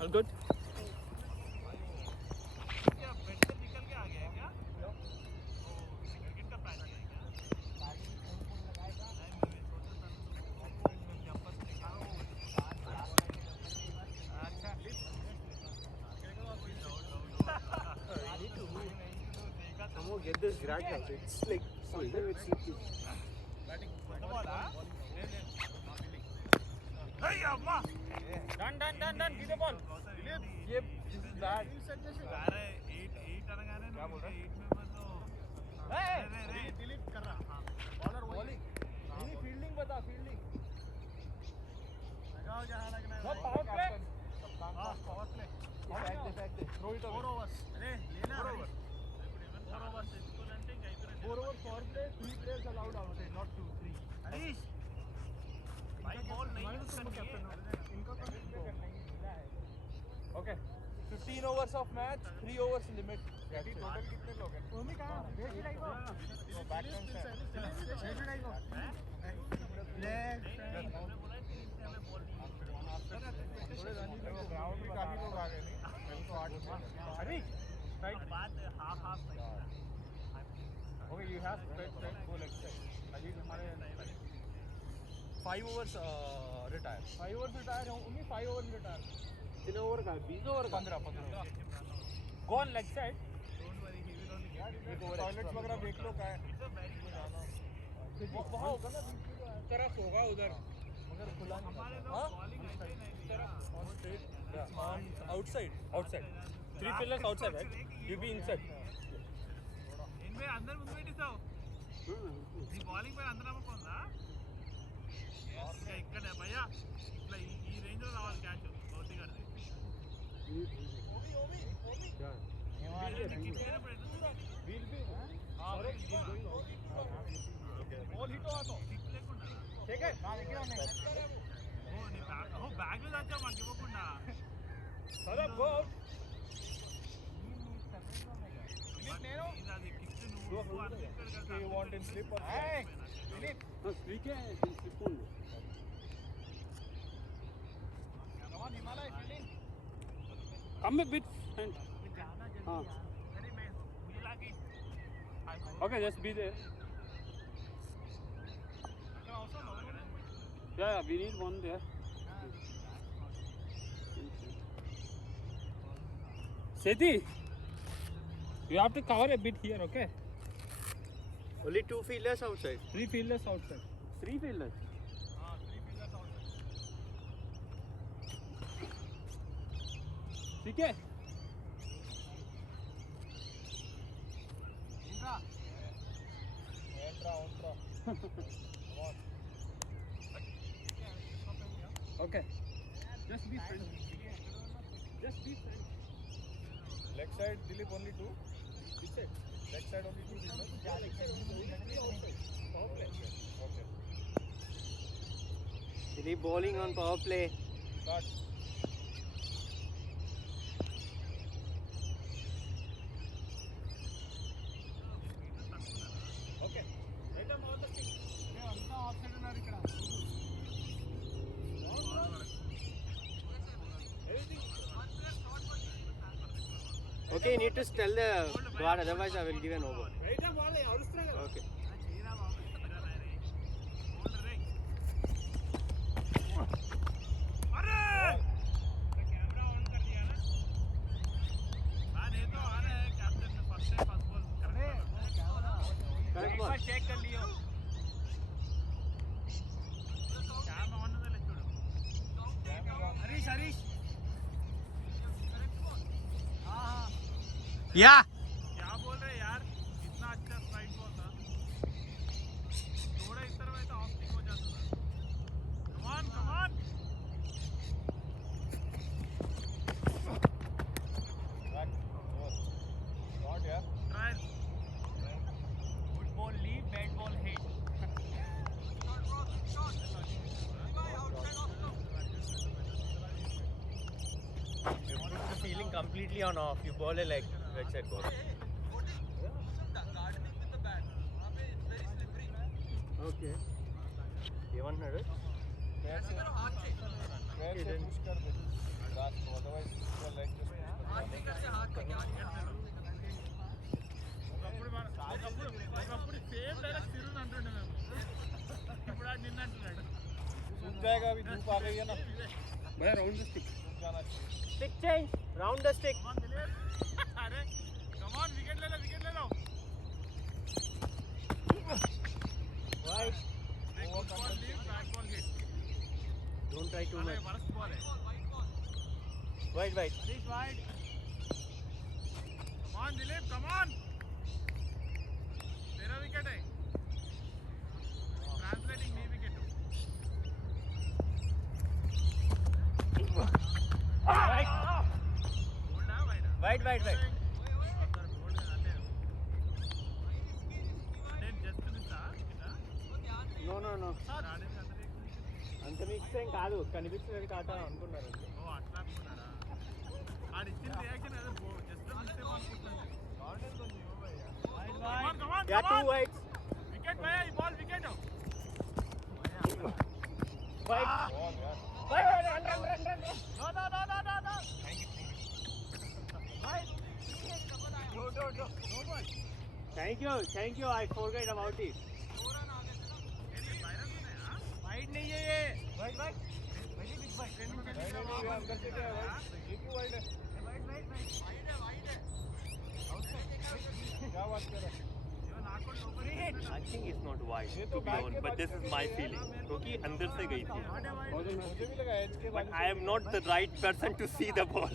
All good? Get this grad house. It's like something with CP. Hey, Amma! Done. Give the ball. Yep, this is bad. अरे 8 अनगाने क्या बोल रहा है 8 में बस Hey! Dilip कर रहा बॉलर बॉलिंग नहीं फील्डिंग बता फील्डिंग लगाओ जहां लगना है पावर प्ले हां power play effect throw it 4 overs अरे लेना 4 ओवर्स 4 ओवर्स इसको लेंटे क्या इधर 4 over power play 3 players allowed out है नॉट 2 3 हरीश भाई बॉल नहीं यूज करनी है इनको तो करना ही मिला है okay 15 overs of match 3 overs limit total कितने लोग हैं भूमि कहां where should I go background से where should I go left थोड़े रनिंग में ग्राउंड में काफी लोग आ गए नहीं तो 8 अरे राइट बात half okay you have strike go leg side अभी तुम्हारे 5 overs retire 5 overs retire only 5 overs retire कितने ओवर का 20 ओवर 15 go on leg side toilets वगैरह देख लो क्या है वहाँ होगा ना तरफ होगा उधर मगर खुला नहीं outside 3 pillars outside right you be inside इनमें अंदर ముందు పెట్టిసావు ఈ బౌలింగ్ పై అందరం కొందా ఇక్కడ భయ్యా ఇట్లా ఈ రేంజ్ లో రావాలి క్యాచ్ బౌలింగ్ గారిది will be ball hit हुआ तो ठीक है ना लेके आने ఓ బ్యాగ్ లో దాచా మాకు ఇవ్వకుండా సరే గో నేను ఇది కిక్స్ నువ్వు అన్ఫిక్స్డ్ గా you want in slip or hey Dilip no slip है slip only come on Himalaya fielding come a bit and हाँ okay just be there yeah we need one there Sethi you have to cover a bit here okay only 2 fielders outside 3 fielders outside 3 fielders हाँ 3 fielders outside ठीक है Ultra. Okay. Just be friendly. Leg side, Dilip only 2. Which side? Leg side only 2. Okay. Dilip bowling on power play Start. Okay. Right on the stick. Hey, anta offside unnadu ikkada. okay you need to tell the guard otherwise I will give an over Right on ball arustunnaa kada. okay camera on कर दिया ना हां नहीं तो आ रहा है captain ने first ball correct ball check कर लियो कैम ऑन है ले छोड़ो हरीश हां yeah क्या बोल रहे यार इतना अच्छा स्ट्राइक बॉल था थोड़ा इस तरफ है तो ऑफ स्टिक हो जाता था come on Not yeah. Trial Good ball lead, bad ball hit. you put the feeling completely on off you bowl a like right side ball okay ये 100 पैर से पुश कर दे last to, otherwise your leg just ఒకప్పుడు same direct తిరుగు అంటుండే మేము ఇప్పుడు ఆడు నిన్న అంటున్నాడు सूख जाएगा अभी धूप आ गई है ना भैया राउंड द स्टिक सूख जाना चाहिए Stick change. Round the stick. अरे कम ऑन विकेट ले लो Wide. Good ball leave bad ball hit Don't try too अरे much. वर्स्ट बॉल है Wide, wide. Harish wide come on Dilip come on तेरा विकेट है ट्रांसलेटिंग नी wicket Wide, wide, wide. No, no, no. అంత mix ఏం కాదు కనిపించినది కాట అనుకున్నారు Yeah, two wides. Wide. Wide, run. Thank you. I forgot about it. Wide नहीं है ये नहीं अंदर से क्या है ये क्यों वाइड है क्या बात कर रहा है I think it's not wide, ये to तो be बैक honest, के but बाद this is my feeling. क्योंकि अंदर से गई थी. मुझे भी लगा एज के But I am not the right person to see the ball.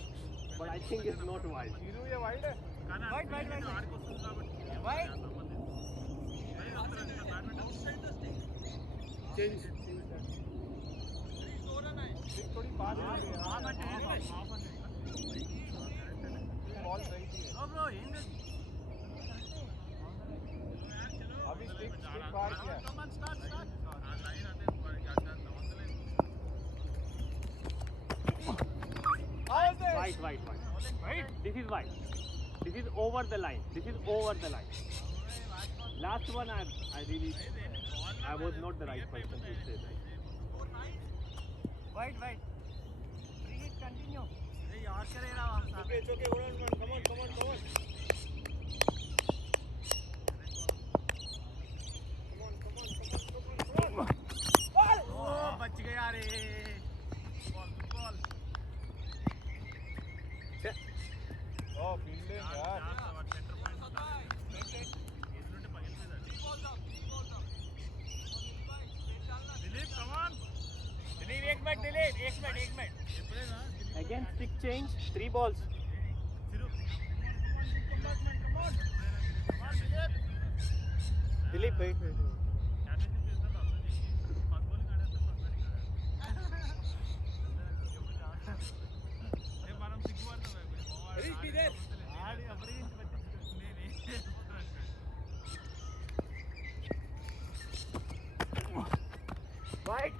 But I think it's not wide. Hero ये वाइड है चेंज थोड़ी पास हो गई बॉल सही थी अभी स्टिक पार किया Wide. This is wide. This is over the line. Last one I was not the right person to say that. Wide. Read, continue. It's okay, hold on, come on. Oh, बच गया रे बॉल Oh, fielding यार centre point Dilip come on Dilip एक मिनट एప్పుడేనా Again stick change. 3 balls. Dilip, wait. Wide.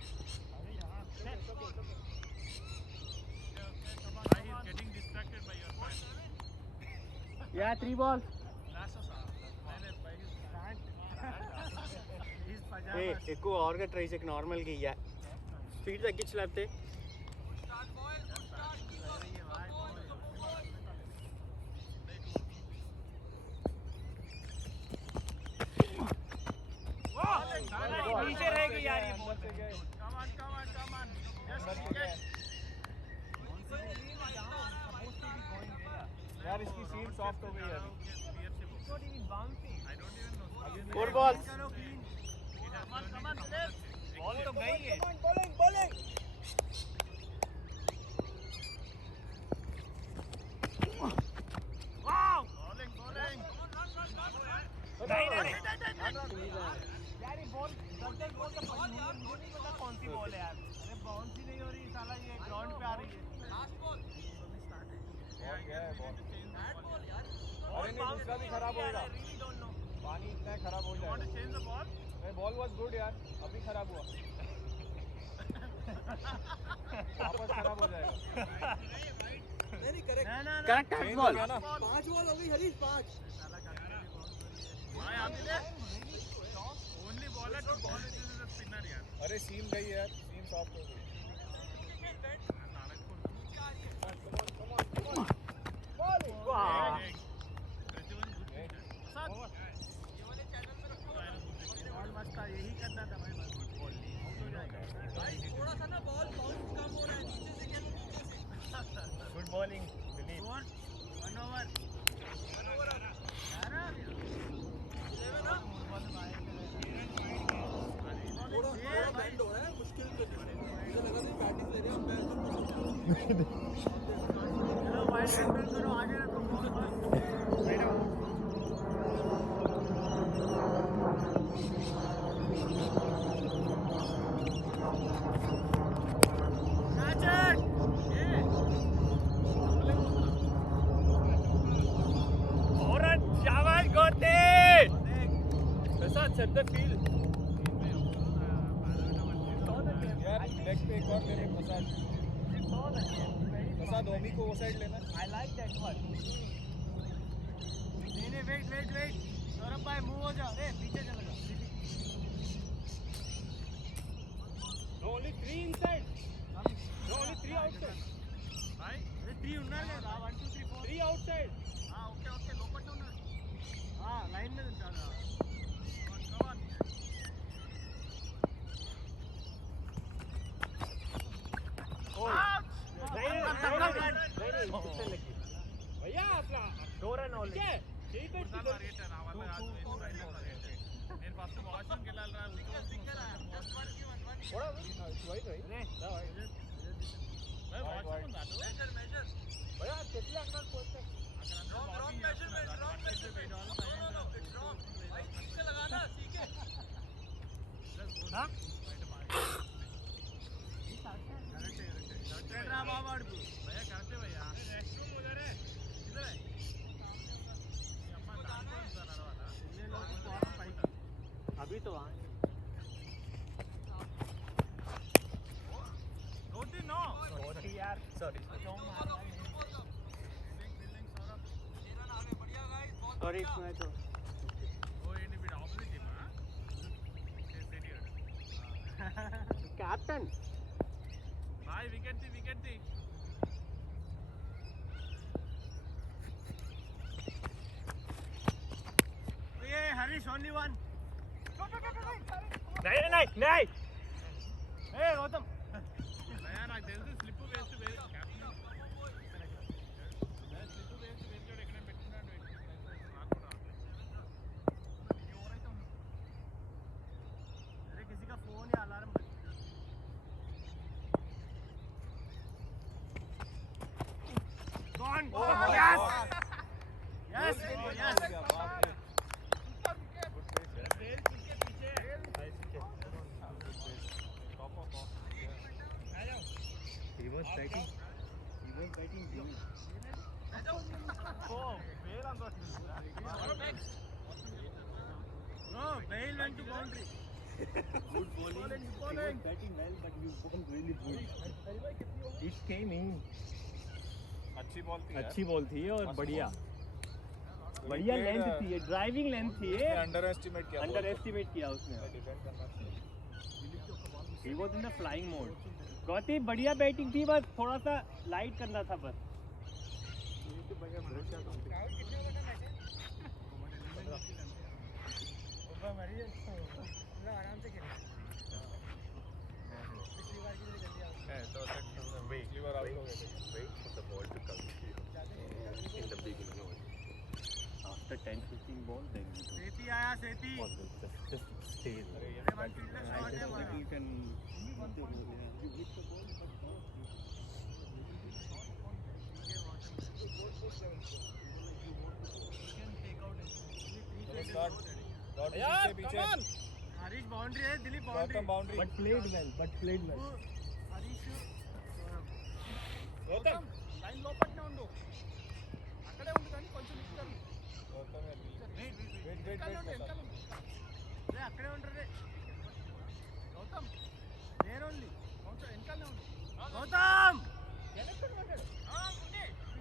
getting distracted by your friend. Yeah, 3 balls. Hey, ఎక్కువ ఆర్గా ట్రై చేయక నార్మల్ గా ఇయ్యా స్పీడ్ తగ్గించలేకపోతే नीचे रहेगी यार ये बॉल यार इसकी सीम सॉफ्ट हो गई है अभी 4 balls. बॉल तो गई है यार ये बॉल दस बॉल का मुझे नहीं पता कौन सी बॉल है यार अरे बाउंस ही नहीं हो रही साला ये ग्राउंड पे आ रही है लास्ट बॉल अरे नहीं दूसरा भी खराब होएगा पानी इतना खराब हो जाएगा बॉल वाज गुड यार अभी खराब हुआ वापस खराब हो जाएगा करेक्ट चेंज हो बॉल गया ना 5 बॉल हो गई Harish 5 only bowler to ball is the spinner यार अरे सीम गई यार सीम सॉफ्ट हो गई बॉल मस्त था, यही करना था भाई, बस बॉल आउट हो जाएगा भाई। थोड़ा सा ना बॉल बाउंस कम हो रहा है, नीचे से खेलो, नीचे से। Good bowling Dilip. Score 1 over आ रहा 11 ना थोड़ा बैंड हो है, मुश्किल मुझे लगा नहीं बैटिंग ले रहे हैं मैं। चलो वाइड कंट्रोल करो, आगे रखो बॉल बस। Set the field. यार लेग पे एक और ले ले प्रसाद ओमी को वो साइड लेना। I like that one. नहीं वेट सौरभ भाई मूव हो जाओ, पीछे चला जाओ। No, only 3 inside. No, only 3 outside. भाई 3 उन्नाले 1 2 3 4 3 outside. हां ओके लोपट उन्नाले हां लाइन में चल रहा। भैया आपला 2 रन ओनली ठीक है నేను ఫస్ట్ వాష్రూమ్ కి వెళ్ళాలి రా थोड़ा वाइड रही भाई వాష్రూమ్ ఉందా मेजर भैया कितना अंदर पहुंचे रॉन्ग मेजरमेंट भाई ठीक से लगाना ठीक है हां तेरा बाबा अड़बू भैया करते भैया रेस्टरूम उधर है किधर है अम्मा दाना नरवाला ये लोग फॉर्म पाई अभी तो वहां रोटी नो रोटी यार सॉरी सॉरी इसमें तो ఓ ఏంటి వీడు ఆపోజిట్ టీమా कैप्टन भाई विकेट थी ये हरीश ओनली वन नहीं ए गौतम भैया నాకు తెలుసు slip waste captain slip waste వేరే ఎక్కడ పెట్టుకున్నాడు నాకు కూడా अरे किसी का फोन या alarm gone yes yes yes bell के पीछे he was batting oh bell on the no bell went to boundary good bowling he was batting well but you bowled really good it came in अच्छी बॉल थी अच्छी बॉल थी और First बढ़िया ball. बढ़िया He played, length थी ये ड्राइविंग लेंथ थी ये अंडर एस्टिमेट किया अंडर एस्टिमेट किया उसने डिफेंड करना he was in the flying mode Gauti बढ़िया बैटिंग थी बस थोड़ा सा लाइट करना था बस आराम से खेल पिछली बार की तरह जल्दी आओ पिछली बार आउट हो गए Wait for the ball to come to you in the beginning only. after 10-15 ball then you सेती आया सेती just stay there अरे वन फील्डर शॉट है but हमारा you can you hit the ball चलो स्टार्ट पीछे पीछे हरीश बाउंड्री है Dilip boundary Gautam boundary but played well Harish Gautam line లోపట్నే ఉండు అక్కడే ఉండు కానీ కొంచెం ఇక్కడే गौतम वेट అక్కడే ఉండరు రే గౌతమ్ దేర్ ఓన్లీ కొంచెం వెనకాలనే ఉండు గౌతమ్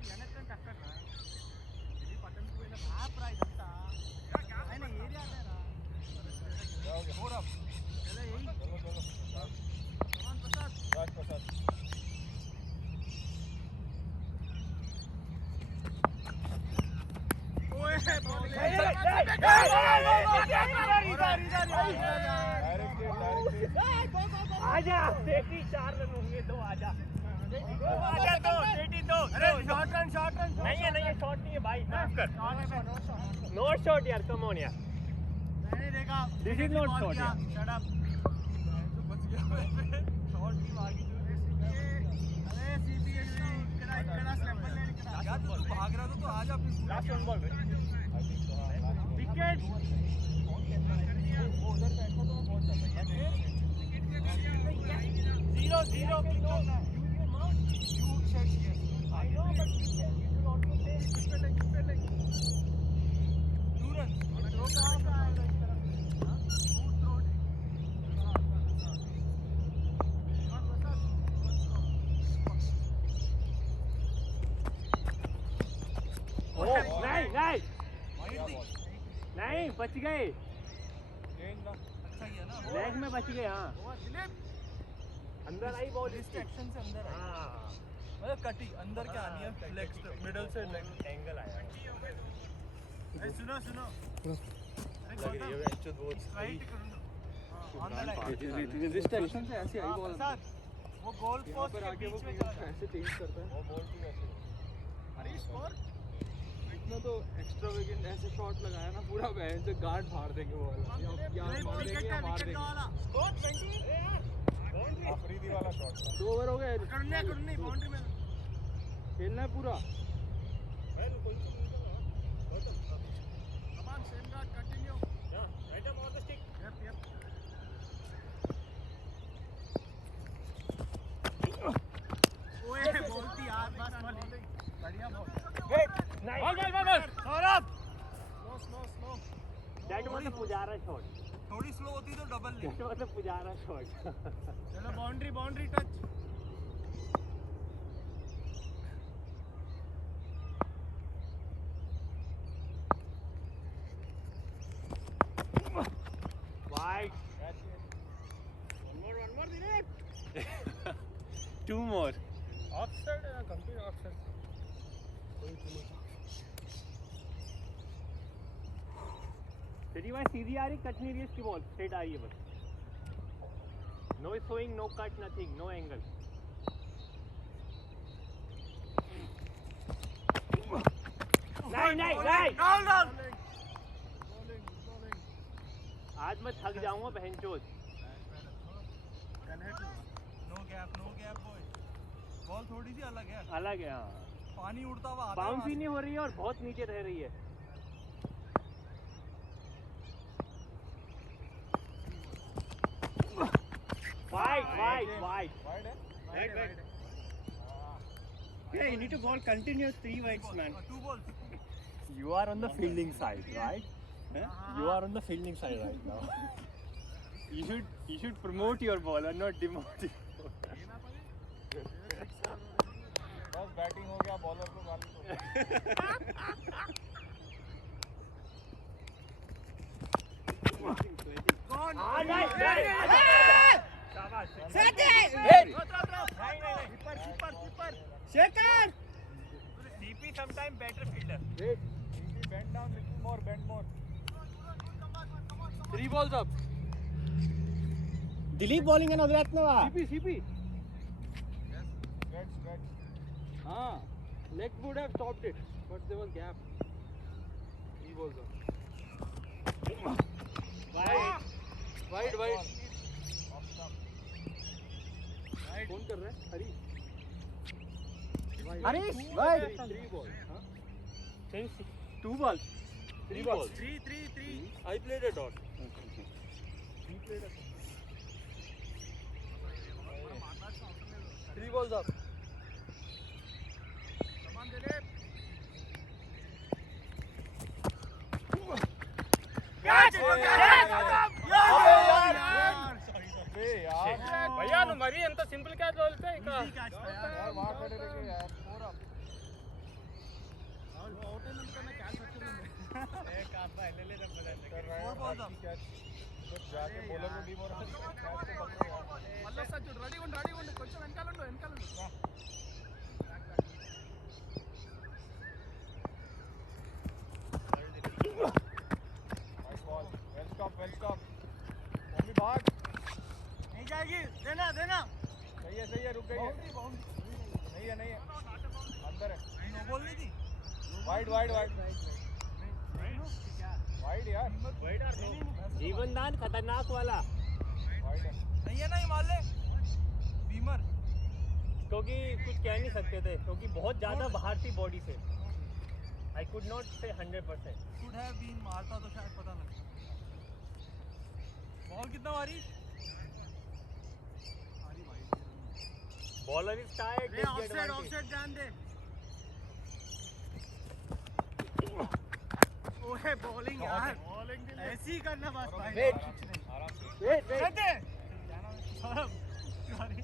వెనక్కంటే అక్కడ ఇది పట్టణకు పోయిన మ్యాప్ రా ఇదంతా ఆయన ఏరియా అదేరా चलो కమాన్ ప్రసాద్ राज प्रसाद आजा सेठी 4 रन होंगे, 2 आजा आजा, 2 अरे शॉर्ट रन नहीं है शॉट नहीं है भाई, माफ कर, नॉट शॉट यार, कम ऑन यार, मैंने देखा दिस इज नॉट शॉट यार, शट अप बच गया शॉट की भागी जो अरे सीपी इकड़ा स्लैपर ले इकड़ा यार तू भाग रहा तो आ जा फिर लास्ट वन बॉल विकेट वो उधर बैठा तो बहुत ज्यादा 0-0 you said yes I know but you should also say keep it 2 runs throw कहां पे आएगा इस तरफ हां थ्रो नहीं बच गए, अच्छा किया ना लेग में बच गए, हाँ दिलीप अंदर आई बॉल, डिस्ट्रैक्शन से अंदर आई हाँ मतलब कटी अंदर क्या आनी है लेग मिडल से लेग एंगल आया, अरे सुनो अरे गौतम स्ट्राइक करो ना ऑन द लाइन डिस्ट्रैक्शन से ऐसे आई बॉल साथ वो गोल पोस्ट के आके वो बीच में चला गया ऐसे चेंज करता है, वो बॉल टू ऐसे अरे स्कोर इतना तो एक्स्ट्रा वेगेंट ऐसे शॉट लगाया ना पूरा बहन से गार्ड फाड़ देंगे बॉल या मार देंगे या मार देंगे। स्कोर 20 अफरीदी वाला शॉट 2 ओवर हो गए, करने बाउंड्री में खेलना है पूरा। Come on same guard continue right on the stick, yup ओए बॉल थी यार बस वाली बढ़िया ball ball Saurabh slow that was the Pujara shot, थोड़ी स्लो होती तो डबल ले that was the Pujara shot चलो boundary touch wide, one more Dilip 2 more offside है, कंप्लीट ऑफसाइड। सिटी भाई सीधी आ रही, कट नहीं रही इसकी बॉल, स्ट्रेट आ रही है बस, no swing, no cut, nothing, no angle. नहीं आज मैं थक जाऊंगा बहनचोद। नो गैप बॉय बॉल थोड़ी सी अलग है हाँ, पानी उड़ता हुआ आता है बाउंस ही नहीं हो रही है और बहुत नीचे रह रही है। Wide Yeah, you need to bowl continuous 3 wides, man. 2 balls You are on the fielding side, right? You are on the fielding side right now. You should promote your ball and not demote it. बस बैटिंग हो गया, बॉलर को गाली दो। Shaker! DP sometime better fielder. Wait, bend down little more, bend more. 3 balls up. Dilip bowling and Adratnava. CP. Stretch. हाँ, leg would have stopped it, but there was gap. 3 balls up. Wide. Off stump. कौन कर रहा है? Harish, wide. 3 balls. हाँ? 2 balls. 3 balls. 3. I played a dot. He played a 3 balls up. Come on, Dilip. Catch! भैया मरी अंत simple catch बोलते हैं का यार वहां खड़े रह गए यार। जाके बॉलर को डिमोरल कैच को पकड़ो यार। మళ్ళీ సచ్చు రెడీ ఉండు కొంచెం వెనకాలండు नहीं है अंदर है नो बॉल नहीं थी वाइड यार जीवन दान खतरनाक वाला, वाइड है नहीं है ना हिमालय बीमर क्योंकि कुछ कह नहीं सकते थे क्योंकि बहुत ज्यादा बाहर थी बॉडी से. आई कुड नॉट से 100%. शुड हैव बीन मारता तो शायद पता लगता. बॉल कितना मारी बॉलर इज टायर्ड. ऑफसाइड ध्यान दे. ओए बॉलिंग यार ऐसे ही करना बस भाई. वेट सॉरी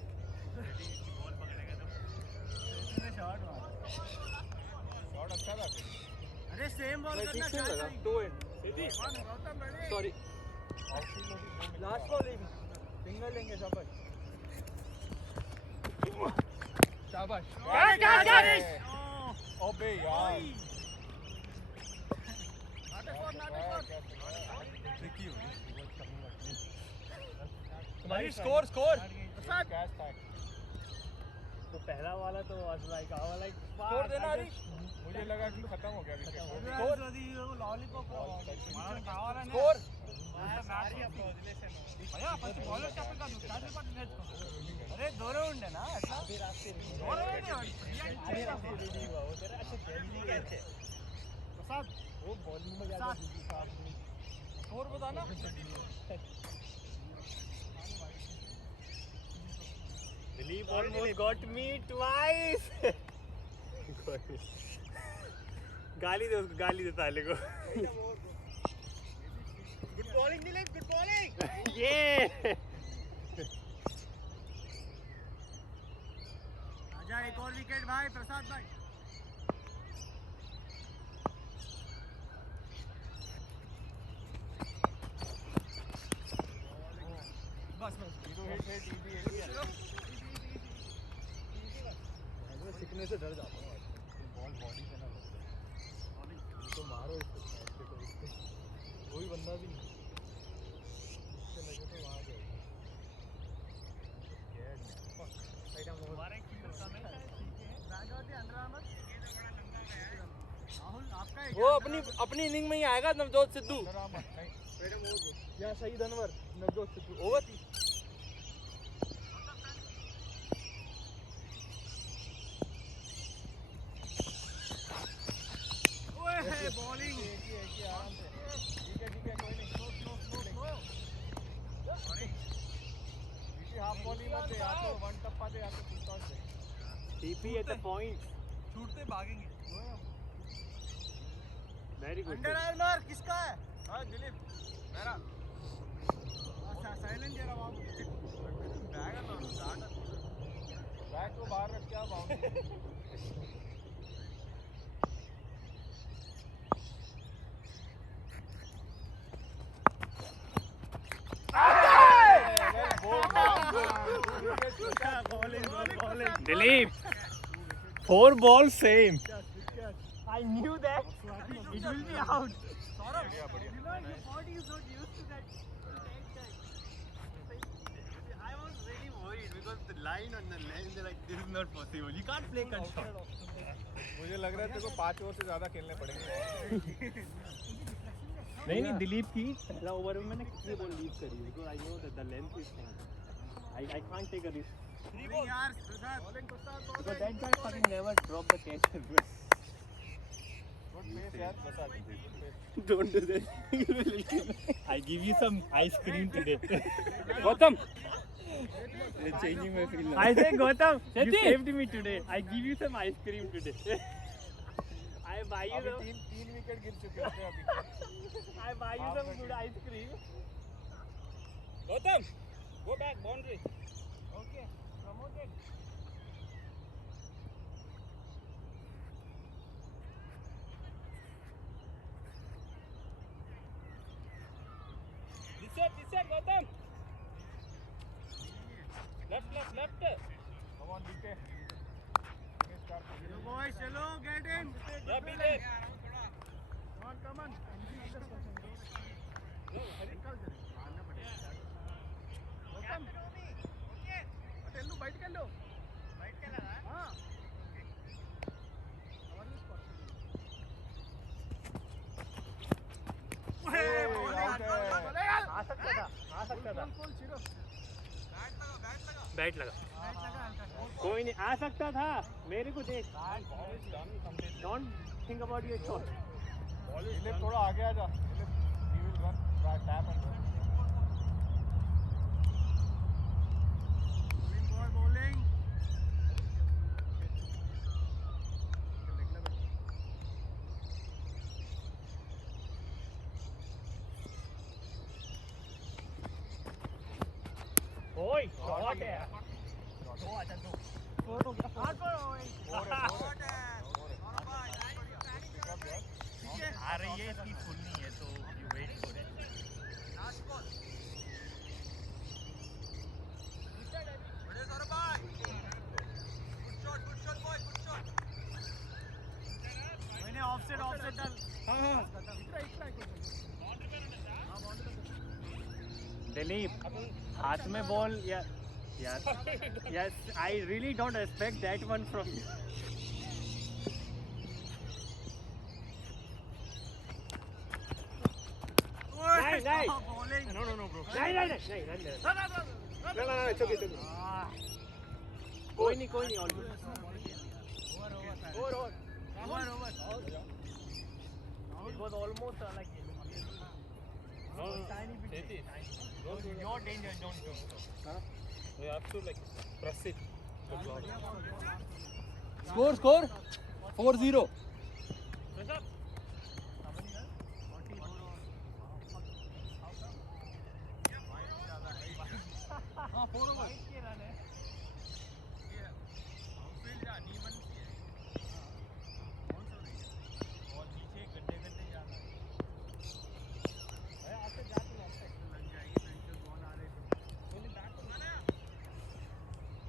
शॉट अच्छा था अरे सेम बॉल करना लगा 2 एंड सॉरी लास्ट बॉल लेंगे सिंगल लेंगे शाबाश अबे यार भाई स्कोर कैच था तो पहला वाला तो was like I was like score देना हरीश. मुझे लगा कि खत्म हो गया विकेट लॉलीपॉप स्कोर भैया फर्स्ट बॉलर क्या पकड़ा स्टार्ट में नेट को. अरे दोनों ఉండే ना ऐसा दोनों प्रसाद वो बॉलिंग में ज्यादा स्कोर बताना. Dilip almost got me twice. गाली दे उसको, गाली दे साले को. Good bowling Dilip good bowling. ये आजा एक और विकेट भाई प्रसाद भाई. बस सीखने से डर जाता हूँ बॉल बॉडी से ना तो मारो इसको कोई बंदा भी नहीं इससे लगे तो वहाँ जाए. वो अपनी इनिंग में ही आएगा नवजोत सिद्धू. या शहीद अनवर नवजोत सिद्धू ओवर बॉलिंग आराम से ठीक है कोई नहीं हाफ बॉलिंग मत दे या तो वन टप्पा दे या तो full toss they. TP at the point. छूटते भागेंगे. Very good. अंडर आर्मर किसका है? हाँ दिलीप मेरा अच्छा साइलेंट दे रहा हूँ. बैग को बाहर रख के आप boundary Dilip, 4 balls same. I knew that it will be out. बढ़िया Your body is not used to that. I was really worried because the line on the lens, they're like, this is not possible. You can't play cut shot. मुझे लग रहा है तेरे को 5 ओवर से ज्यादा खेलने पड़ेंगे. नहीं दिलीप की पहला ओवर में मैंने कितनी बॉल लीव करी because I know that the length is fine. I can't take a risk नहीं यार प्रसाद because that guy fucking never drop the catch as well. Good pace यार बसा दी. Don't do that. I give you some ice cream today. Gautam They're changing my feel now. I say Gautam, you Seti. saved me today. I give you some ice cream today. I buy you अभी some. 3 विकेट गिर चुके हैं अभी. I buy you some good ice cream. Gautam go back boundary. Okay, promoted. This side Gautam. Left. Come on DK. Hello boys, चलो get in. Yeah, be there. Come on. Bat लगा कोई नहीं आ सकता था मेरे को देख don't think about your shot Dilip थोड़ा आगे आ जा Dilip he will run tap and run bowling ओए शॉट है आ रही है इसकी फुल नहीं है तो यू वेट फॉर इट मैंने ऑफसेट डाल दिलीप हाथ में बॉल यार yes I really don't expect that one from you नहीं नो ब्रो नहीं कोई नहीं all good over it was almost like your danger don't do You have to like press it. Score 4-0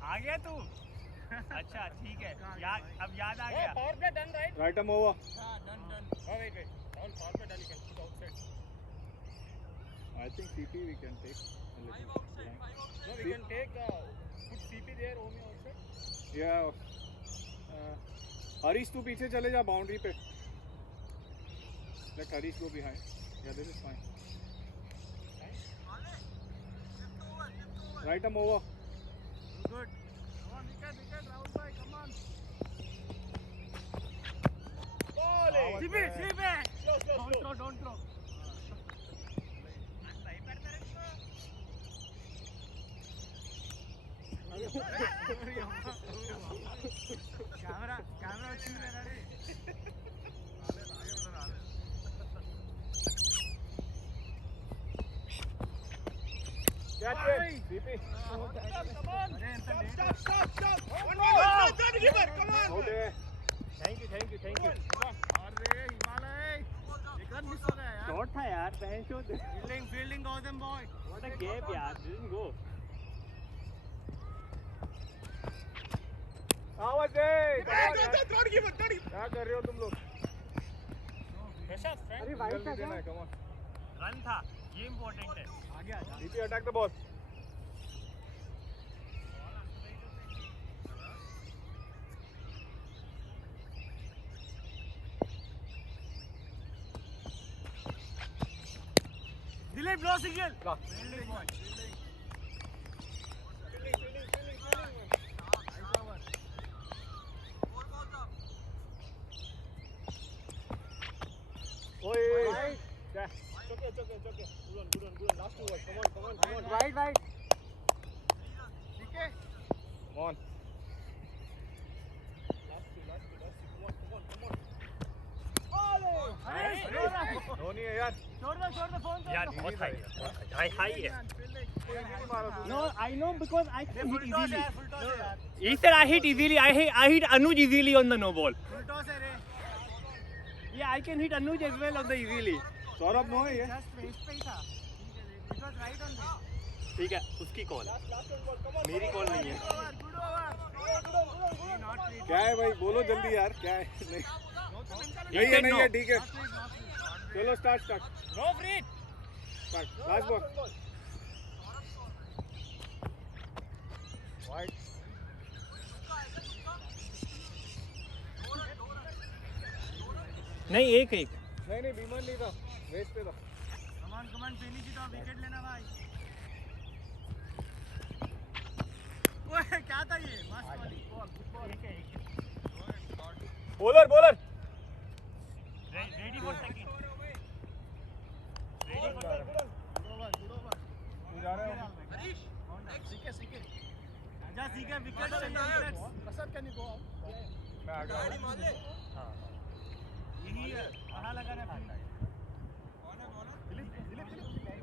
आ गया तू अच्छा ठीक है अब याद आ गया Power play done, right? right arm over done Oh wait. All power play done. You can put outside. I think CP we can take No, we can take put CP there. Omi outside. yeah Harish तू पीछे चले जा बाउंड्री पे let Harish go behind yeah this is fine right arm over good come on wicket Rahul bhai come on slip it don't throw camera अच्छी है रे catch it CP okay thank you अरे हिमालय एक रन मिस हो गया यार शॉट था यार बहन shot fielding Gautam boy what a gap यार डिडंट गो आवाज दे क्या कर रहे हो तुम लोग Pressure, friend. अरे वाइड देना है come on रन था ये इंपॉर्टेंट है आगे आ जा CP attack the ball Dilip low signal fielding boy Oi. Yeah. It's okay. Good on. Last two words. Come on. Right. ठीक है Come on. Last two. Come on. अरे धोनी है यार छोड़ दो फोन यार बहुत हाई है no I know because I can hit easily. Full toss है यार He said I hit easily. I hit Anuj easily on the no ball. Full toss है रे Yeah, I can hit Anuj as well on the easily. Saurabh no है ये just waist पे ही था it was right on this ठीक है उसकी कॉल मेरी कॉल नहीं है गुड ओवर क्या है भाई बोलो जल्दी यार क्या है नहीं said नहीं no. है ठीक है चलो start No free. Last ball wide नहीं एक नहीं बीमन नहीं था वेस्ट पे था कमान फिनिश इट और विकेट लेना भाई क्या था ये मस्त वाली bowler bowler ready for second ready for जा रहे हो हरीश सीके आजा सीके विकेट चाहिए कसर का नहीं गो मैं आ गया मार ले हां यही है कहां लगाना है दिलीप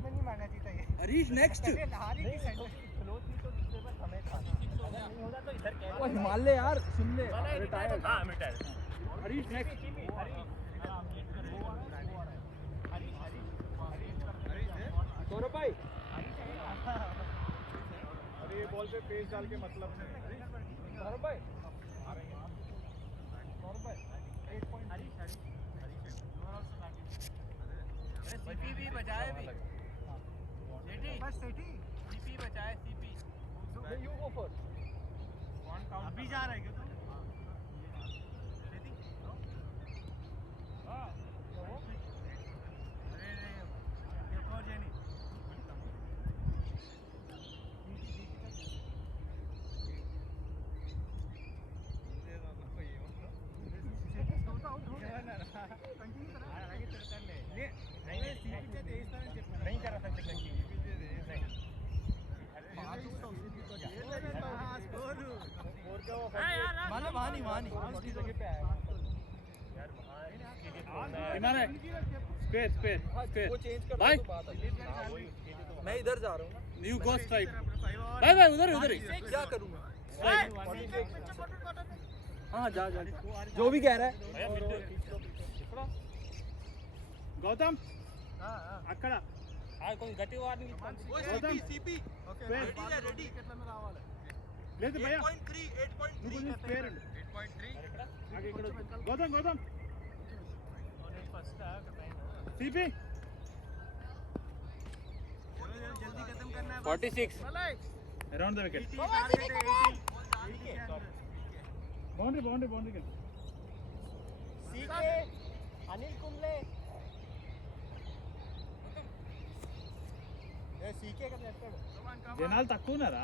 में नहीं मारना चाहिए ये हरीश नेक्स्ट हारी की सेंटर क्लोज नहीं तो दूसरे पर हमें था अगर नहीं होगा तो इधर क्या ओए मान ले यार सुन ले रिटायर हां रिटायर हरीश नेक्स्ट गौरव भाई अरे ये बॉल पे पेस डाल के मतलब नहीं गौरव भाई 8 point Harish you are also batting अरे सीपी भी बचाए भी सेठी बस सेठी सीपी बचाए सीपी यू गो फॉर अभी जा रहा है क्या तू सेठी हां अरे ये कौन जेनी नहीं कर रहा था माने वहां उसकी जगह पे आया किनारे स्पेस स्पेस वो चेंज कर भाई तो बात है मैं इधर जा रहा हूं ना यू गो स्ट्राइक भाई भाई उधर उधर ही क्या करूंगा हां जा जो भी कह रहा है गौतम हां అక్కడ కొంచెం గట్టిగా వాడిని सीपी ओके रेडी कितना में రావాలి లేదు భయ్యా 8.3 నువ్వు కొంచెం స్పేర్ ఉండు 8.3 ఆగే ఇక్కడ గౌతమ్ फर्स्ट सीपी जल्दी खत्म करना है 46 मलाई अराउंड द विकेट टारगेट है 80 बाउंड्री सीके अनिल कुंबले ये सीके का लेफ्ट జనాలు తక్కువ ఉన్నారా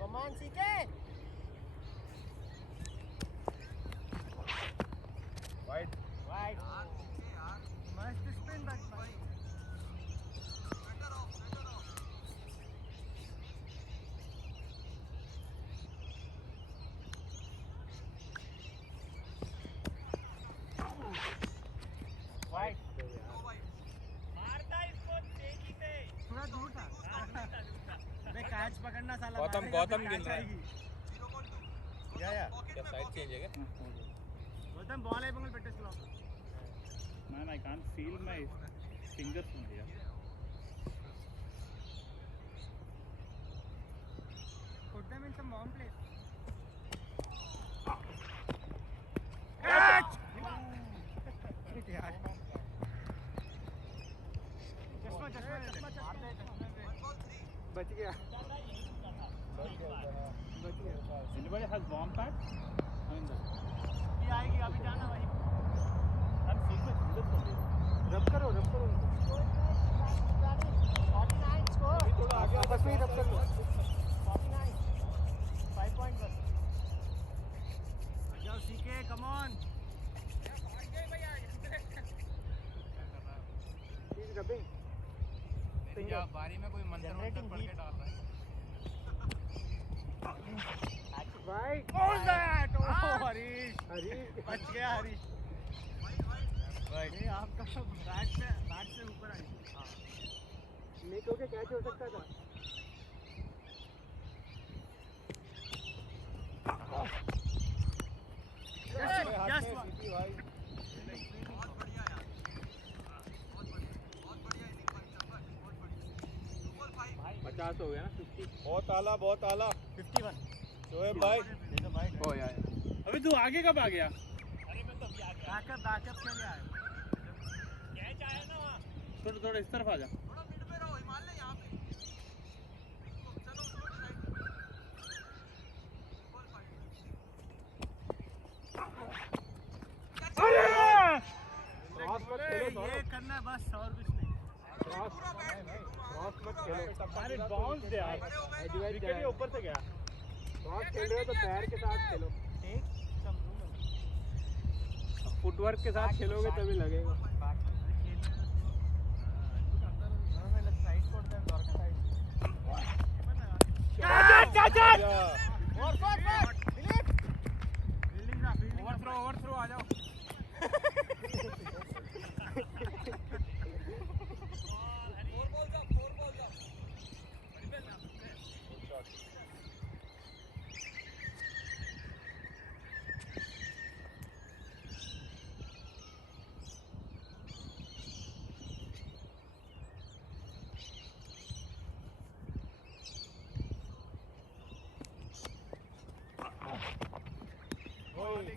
कमान सीके वाइड मस्त स्पिन बैक थोड़ा दूर था अबे कैच पकड़ना साला गौतम गिन रहा है या क्या साइड चेंज है क्या गौतम बॉल है पंगल पेट्टेस लो Man, I can't feel my fingers from here. Put them in some warm place. बच गया Anybody has warm pad? ये आएगी अभी जाना भाई I'm seeing my fingers from here. रब करो 49 स्कोर थोड़ा आगे आपस में ही रब कर लो 49 5 पॉइंट बस आ जाओ सीके कम ऑन या बारी में कोई मंत्र मंत्र पढ़ के डाल रहा है राइट ऑल दैट ओ हरीश बच गया हरीश भाई ये आपका बैट से ऊपर आई हां नहीं तो क्या कैच हो सकता था यस भाई 50 हो गया ना 50. बहुत आला 51 शोएब भाई देखो भाई ओ यार अबे तू आगे कब आ गया? अरे मैं तो अभी आ गया बैकअप के लिए आया कैच आया ना वहां थोड़ा इस तरफ आ जा. थोड़ा मिड में रहो हिमाल ले यहां पे चलो उसको साइड अरे ये करना है बस और कुछ नहीं अरे बाउंस दे यार, विकेट के ऊपर से गया। शॉट खेल रहे हो तो पैर के साथ खेलो। फुटवर्क के साथ खेलोगे तभी लगेगा। ओवरथ्रो आ जाओ।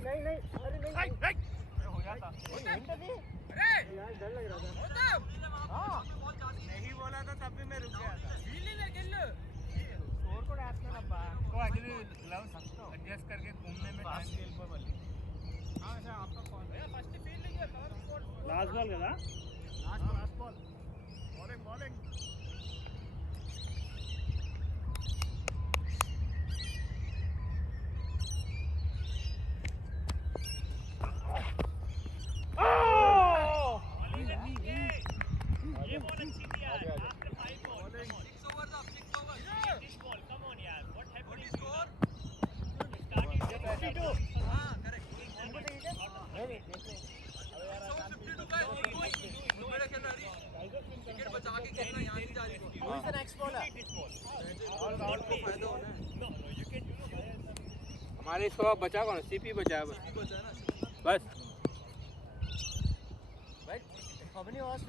नहीं, अरे नहीं। हो जाता। यार डर लग रहा था। नहीं बोला था तब भी मैं रुक गया था। स्कोर को डालना ना बा। तो एक्चुअली ग्लव्स एडजस्ट करके घूमने में टाइम खेल पर बल्ली। हां अच्छा आपका कौन है? फर्स्ट फील्डिंग है कवर स्कोर। लास्ट बॉल का लास्ट बॉल। बॉलिंग। हमारे इसको बचा कौन? सीपी बचा है बस। How many hours?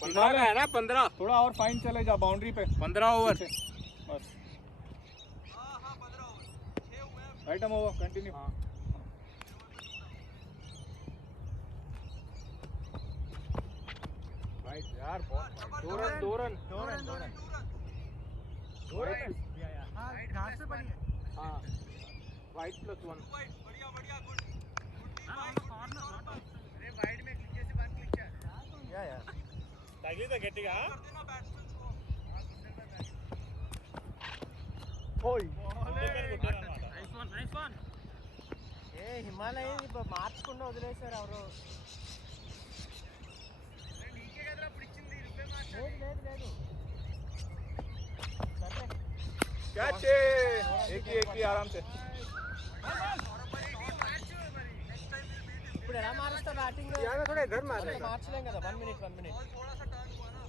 15 का है ना? 15 थोड़ा और फाइन चले जा बाउंड्री पे। 15 ओवर बस। Right over continue. यार दो रन। घास से बनी है। हाँ, वाइट +1। अरे वाइड में क्लिक से बात क्लिक किया। या तगली तो गेटिंग हां। ओय నైస్ వన్ ఏ హిమాలయ మార్చుకుండా వదిలేశారు ఎవరు. నీకే కదరా ఇప్పుడు ఇచ్చింది రిపే మార్చ్. లేదు సర్లే कैच एक ही आराम से। ఇప్పుడు ఎలా మారుస్తా బ్యాటింగ్? యాగా थोड़ा इधर मार रहे మార్చలేం కదా. 1 मिनट थोड़ा सा टर्न हुआ ना।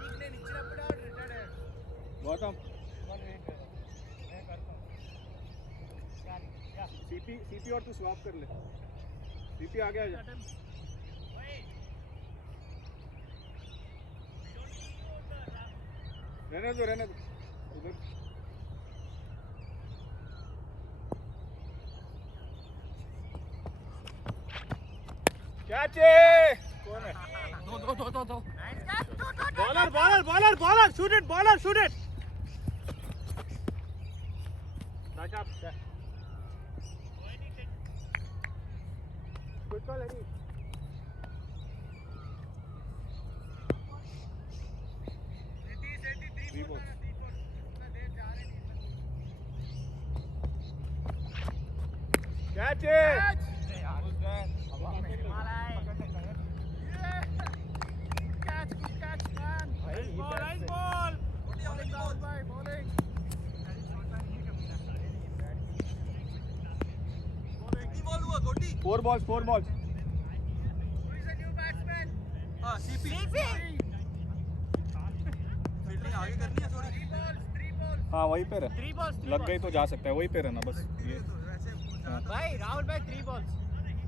नीक ने इచ్చినప్పుడు ఆడు రిటైర్డ్ है। गौतम 1 मिनट मैं करता हूं. सीपी और तू स्वैप कर ले। सीपी आगे आ जा। रहने दो उधर। कैच कौन है? दो bowler shoot it back up. Good call Hari. Catch four balls आगे करनी है थोड़ी. हाँ वहीं पे रह. 3 balls लग गई तो जा सकता है वहीं पे रहना बस ये. भाई राहुल भाई 3 balls.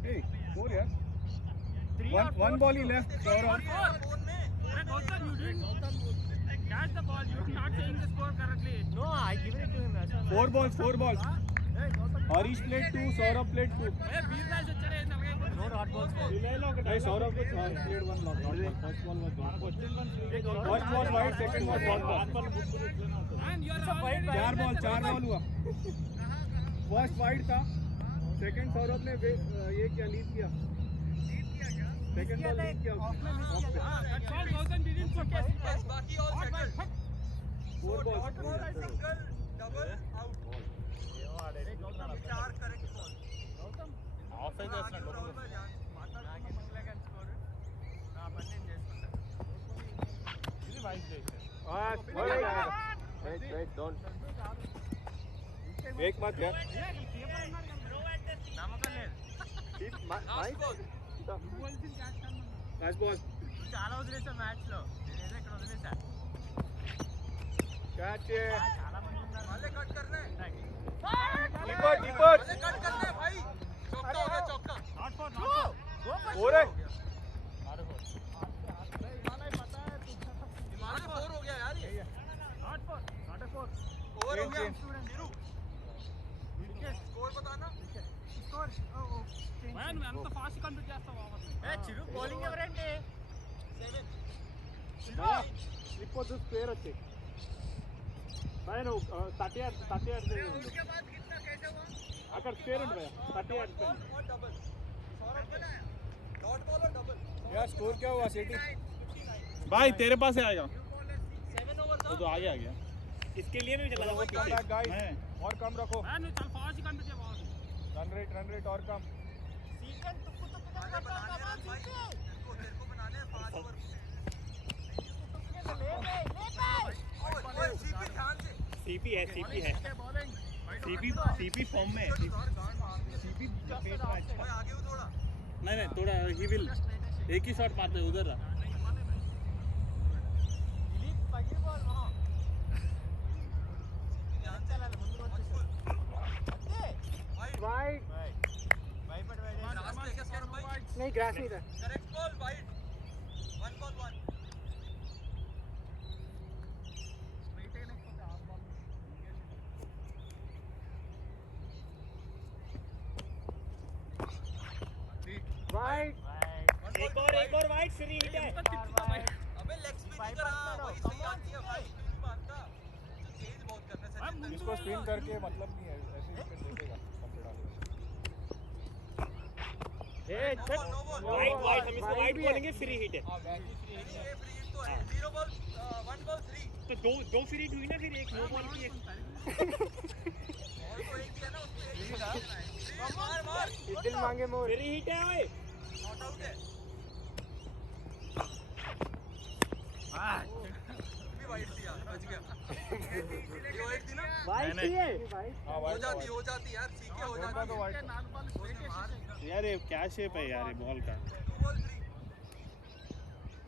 Hey, 4 यार. One ball he left. Gautam, you didn't catch the ball. You are not saying the score correctly. No, I given it to him. 4 balls. Harish played 2, Saurabh played 2. बीरराज चले No dot balls. Hey, Saurabh played 1 long. First ball was dot ball. First was wide, second was dot ball. And you are 4 ball हुआ. First wide था. Second Saurabh ने ये क्या लीड किया. Second ball leak किया That's all. Gautam didn't put it. बाकी all settled. 4 balls Ball and single, double, out. चार correct ball. Offside చేస్తున్నాడు రాహుల్ భాయ్ ధ్యాన్ మాట్లాడుతున్నా సెకండ్ స్కోర్ నా పని నేను చేసుకుంటా. ఇది వైస్ చేశారు wait don't make must get నమ్మకం లేదు. keep Last ball. nice ball చాలా వదిలేసా మ్యాచ్ లో, నేనేదో ఇక్కడ వదిలేసా. catch it చాలా మంది ఉన్నారు. వాళ్ళే కట్ करना है. keeper వాళ్ళే कट करना है भाई. चौका होगा चौका. Not for, not for. हो रे हिमालय 4 हो गया यार ये. Not for, not a four. Over हो गया. नीरू स्कोर बताना. स्कोर Man, అంత ఫాస్ట్ కంప్లీట్ చేస్తావా చిరు బౌలింగ్ ఎవరండి? 7 slip of the square अच्छे भाई नो 30 यार्ड से उसके बाद कितना कैसे हुआ? अगर स्क्वायर उठ गया 30 यार्ड पे और डबल. सौरभ बनाया डॉट बॉल और डबल. यार स्कोर क्या हुआ सिटी भाई तेरे पास ही आएगा 7 ओवर वो तो आगे आ गया इसके लिए भी चला वो पीछे मैं और कम रखो Man, నువ్వు చాలా ఫాస్ట్ కంప్లీట్ చేయవాలి रन रेट और कम सीजन टुक टुक करता है भाई. तेरे को बनाने हैं 5 ओवर. ओए सीपी ध्यान से. सीपी है सीपी फॉर्म में सीपी ओए आगे हो थोड़ा. नहीं थोड़ा ही विल एक ही शॉट मारते हैं उधर दिलीप पगी बॉल वहां ध्यान से ला ముందు వచ్చేసాడు. అంతే वाइड भयपड़ बैठे. लास्ट है क्या सौरभ भाई? नहीं ग्रास नहीं था करेक्ट बॉल वाइड. 1 बॉल 1. वाइड एक और वाइड फ्री हिट है. अबे लेग स्पिन करा वही सही आती है भाई. नहीं मानता तो चेंज बहुत करना है. इसको स्पिन करके मतलब नहीं है ऐसे ही स्पिन देखेगा नो बॉल. वाइड हम इसको वाइड बोलेंगे फ्री हिट है ये फ्री हिट तो है. 0 बॉल 1 बॉल 3. तो दो फ्री हिट हुई ना फिर एक नो बॉल की एक बॉल को एक किया ना उसको एक मार दिल मांगे मोर फ्री हिट है ओए नॉट आउट है. भी वाइड थी यार, बच गया. ये वाइड थी ना. वाइड थी है हो जाती यार. सीखे हो जाती है. यार ये क्या शेप है यार ये बॉल का 2 बॉल 3.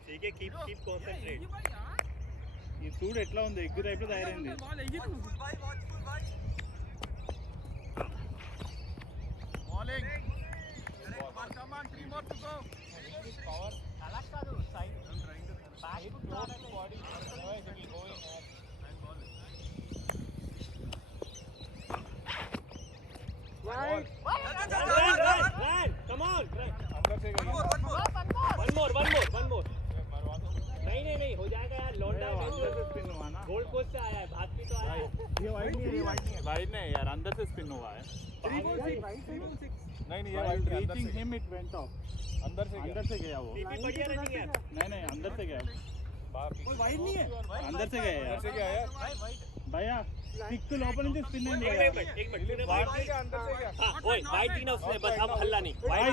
ठीक है कीप कंसंट्रेट ఈ చూడు ఎట్లా ఉంది ఎగ్గు టైప్ లో తయారైంది బాల్ ఎయ్యి నువ్వు Watchful भाई, watchful भाई. bowling correct come on 3 more to go అలా కాదు సైడ్ वाइड कम ऑन अंदर से गई वन मोर नहीं हो जाएगा यार लौंडा अंदर से स्पिन हुआ ना गोल्ड कोस्ट से आया है भाग भी तो आया है ये वाइड नहीं है वाइड नहीं है यार अंदर से स्पिन हुआ है नहीं नहीं ये wide reaching him it went of अंदर से गया वो पीपी बढ़िया रनिंग है नहीं अंदर से गया कोई वाइड नहीं है अंदर से गया यार से गया यार भैया स्टिक लोपल నుంచి స్పిన్ అయింది एक मिनट अंदर से गया हां ओए वाइड थी ना उसने बस अब हल्ला नहीं भाई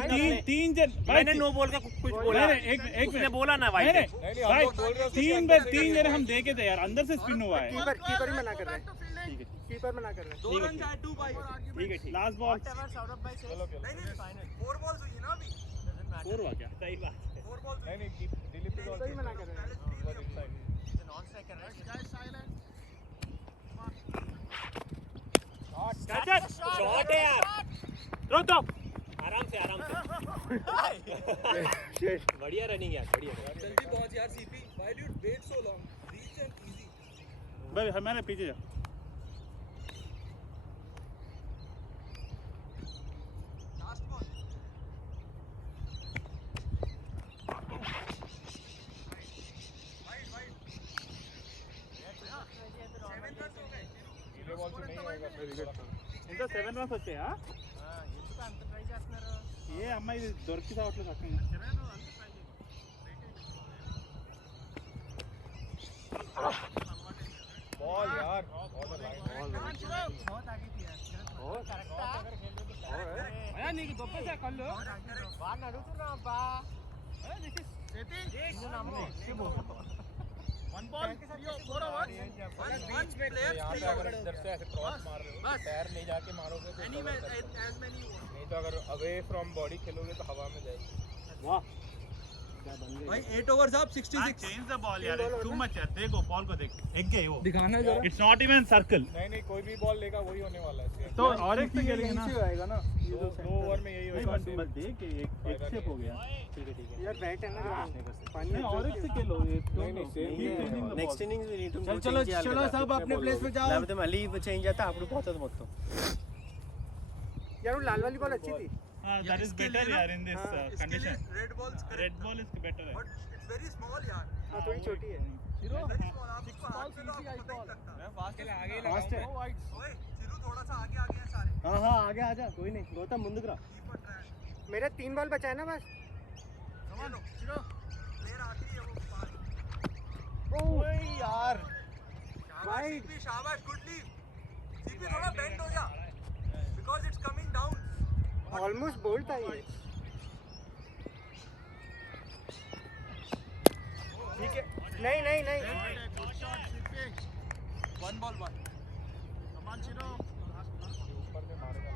तीन जन मैंने नो बोल का कुछ बोला एक उसने बोला ना वाइड भाई तीन जन हम देखे थे यार अंदर से स्पिन हुआ है कीपर ही मना कर रहा है ठीक है कीपर मना कर रहा है 2 रन चाहे 2 भाई. ठीक है लास्ट बॉल सौरभ भाई से नहीं फाइनल 4 बॉल्स हुई है ना अभी. फोर हुआ क्या सही बात है 4 बॉल्स हुई. नहीं दिलीप तो सही मना कर रहा है नॉन स्ट्राइकर है. शॉट है यार रुक आराम से बढ़िया रनिंग यार बढ़िया जल्दी पहुंच यार CP. Why do you wait so long? Reach and easy. भाई हमारे पीछे जा Last ball. Wide. 7 runs हो गए. ये बॉल से नहीं आएगा वेरी गुड ఇంకా 7 రన్స్ వచ్చాయా ఎందుకు అంత ట్రై చేస్తున్నారు? ఏ అమ్మాయి దొరికి సావట్లేదు అక్కడ बॉल यार बहुत लाइन बहुत आगे थी यार और అయ్యా నీకు దొబ్బేసా కళ్ళు వాడిని అడుగుతున్నా అబ్బా वन बॉल 4 ओवर बीच में यहाँ पे अगर इधर से ऐसे क्रॉस मार रहे हो पैर ले जाके मारोगे तो एनी एज मेनी नहीं तो अगर अवे फ्रॉम बॉडी खेलोगे तो हवा में जाएगी वाह भाई 8 ओवर्स आप 66 चेंज द बॉल यार टू मच यार देखो बॉल को देख एक गए वो दिखाना जरा इट्स नॉट इवन सर्कल नहीं कोई भी बॉल लेगा वही होने वाला है तो और एक से खेलेंगे ना आएगा ना दो ओवर में यही होगा बस देख एक स्टेप हो गया यार बैट है ना पानी नहीं और एक से खेलो next innings we need to चलो चलो सब अपने प्लेस पे जाओ లేకపోతే మళ్ళీ చేంజ్ అయితే అప్పుడు పోతుంది మొత్తం यार वो लाल वाली बॉल अच्छी थी that is better यार in this condition red balls red ball is better है बट इट्स वेरी स्मॉल यार हाँ थोड़ी छोटी है वेरी स्मॉल आप इसको हाथ से लो आपको पता ही नहीं लगता मैं फास्ट आगे फास्ट है ओए चिरू थोड़ा सा आगे आगे हैं सारे हाँ हाँ आगे आजा कोई नहीं गौतम ముందుకు రా कीपर ट्रैक मेरे 3 बॉल बचा है ना बस चलो चिरू प्लेयर आखिरी है वो पास ओह यार भाई शाबाश गुड लीव सीपी थोड़ा बेंड हो जा because it's coming down almost bowled था ये ठीक है नहीं नहीं नहीं वन बॉल वन कमान चिरो ऊपर में मारेगा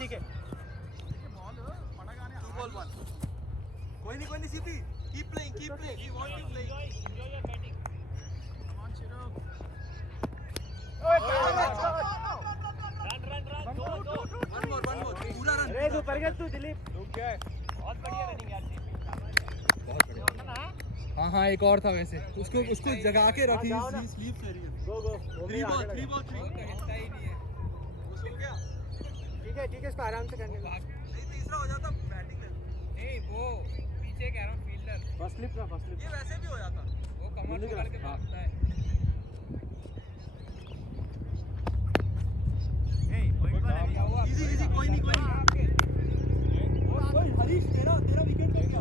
ठीक है बॉल पड़गाने टू बॉल वन कोई नहीं CP keep playing you want to play enjoy your batting come on चिरो वन मोर पूरा रन अरे तू पर गया तू दिलीप रुक गया है बहुत बढ़िया रनिंग यार बहुत बढ़िया हाँ एक और था वैसे उसको जगा के रखी स्लीप कर रही है गो थ्री बॉल थ्री हिलता ही नहीं है उस हो गया ठीक है इसको आराम से करने दो नहीं तीसरा हो जाता बैटिंग में नहीं वो पीछे कह रहा हूं फील्डर फर्स्ट स्लिप ये वैसे भी हो जाता वो कमर पकड़ के भागता है इजी कोई नहीं हरीश तेरा विकेट नहीं था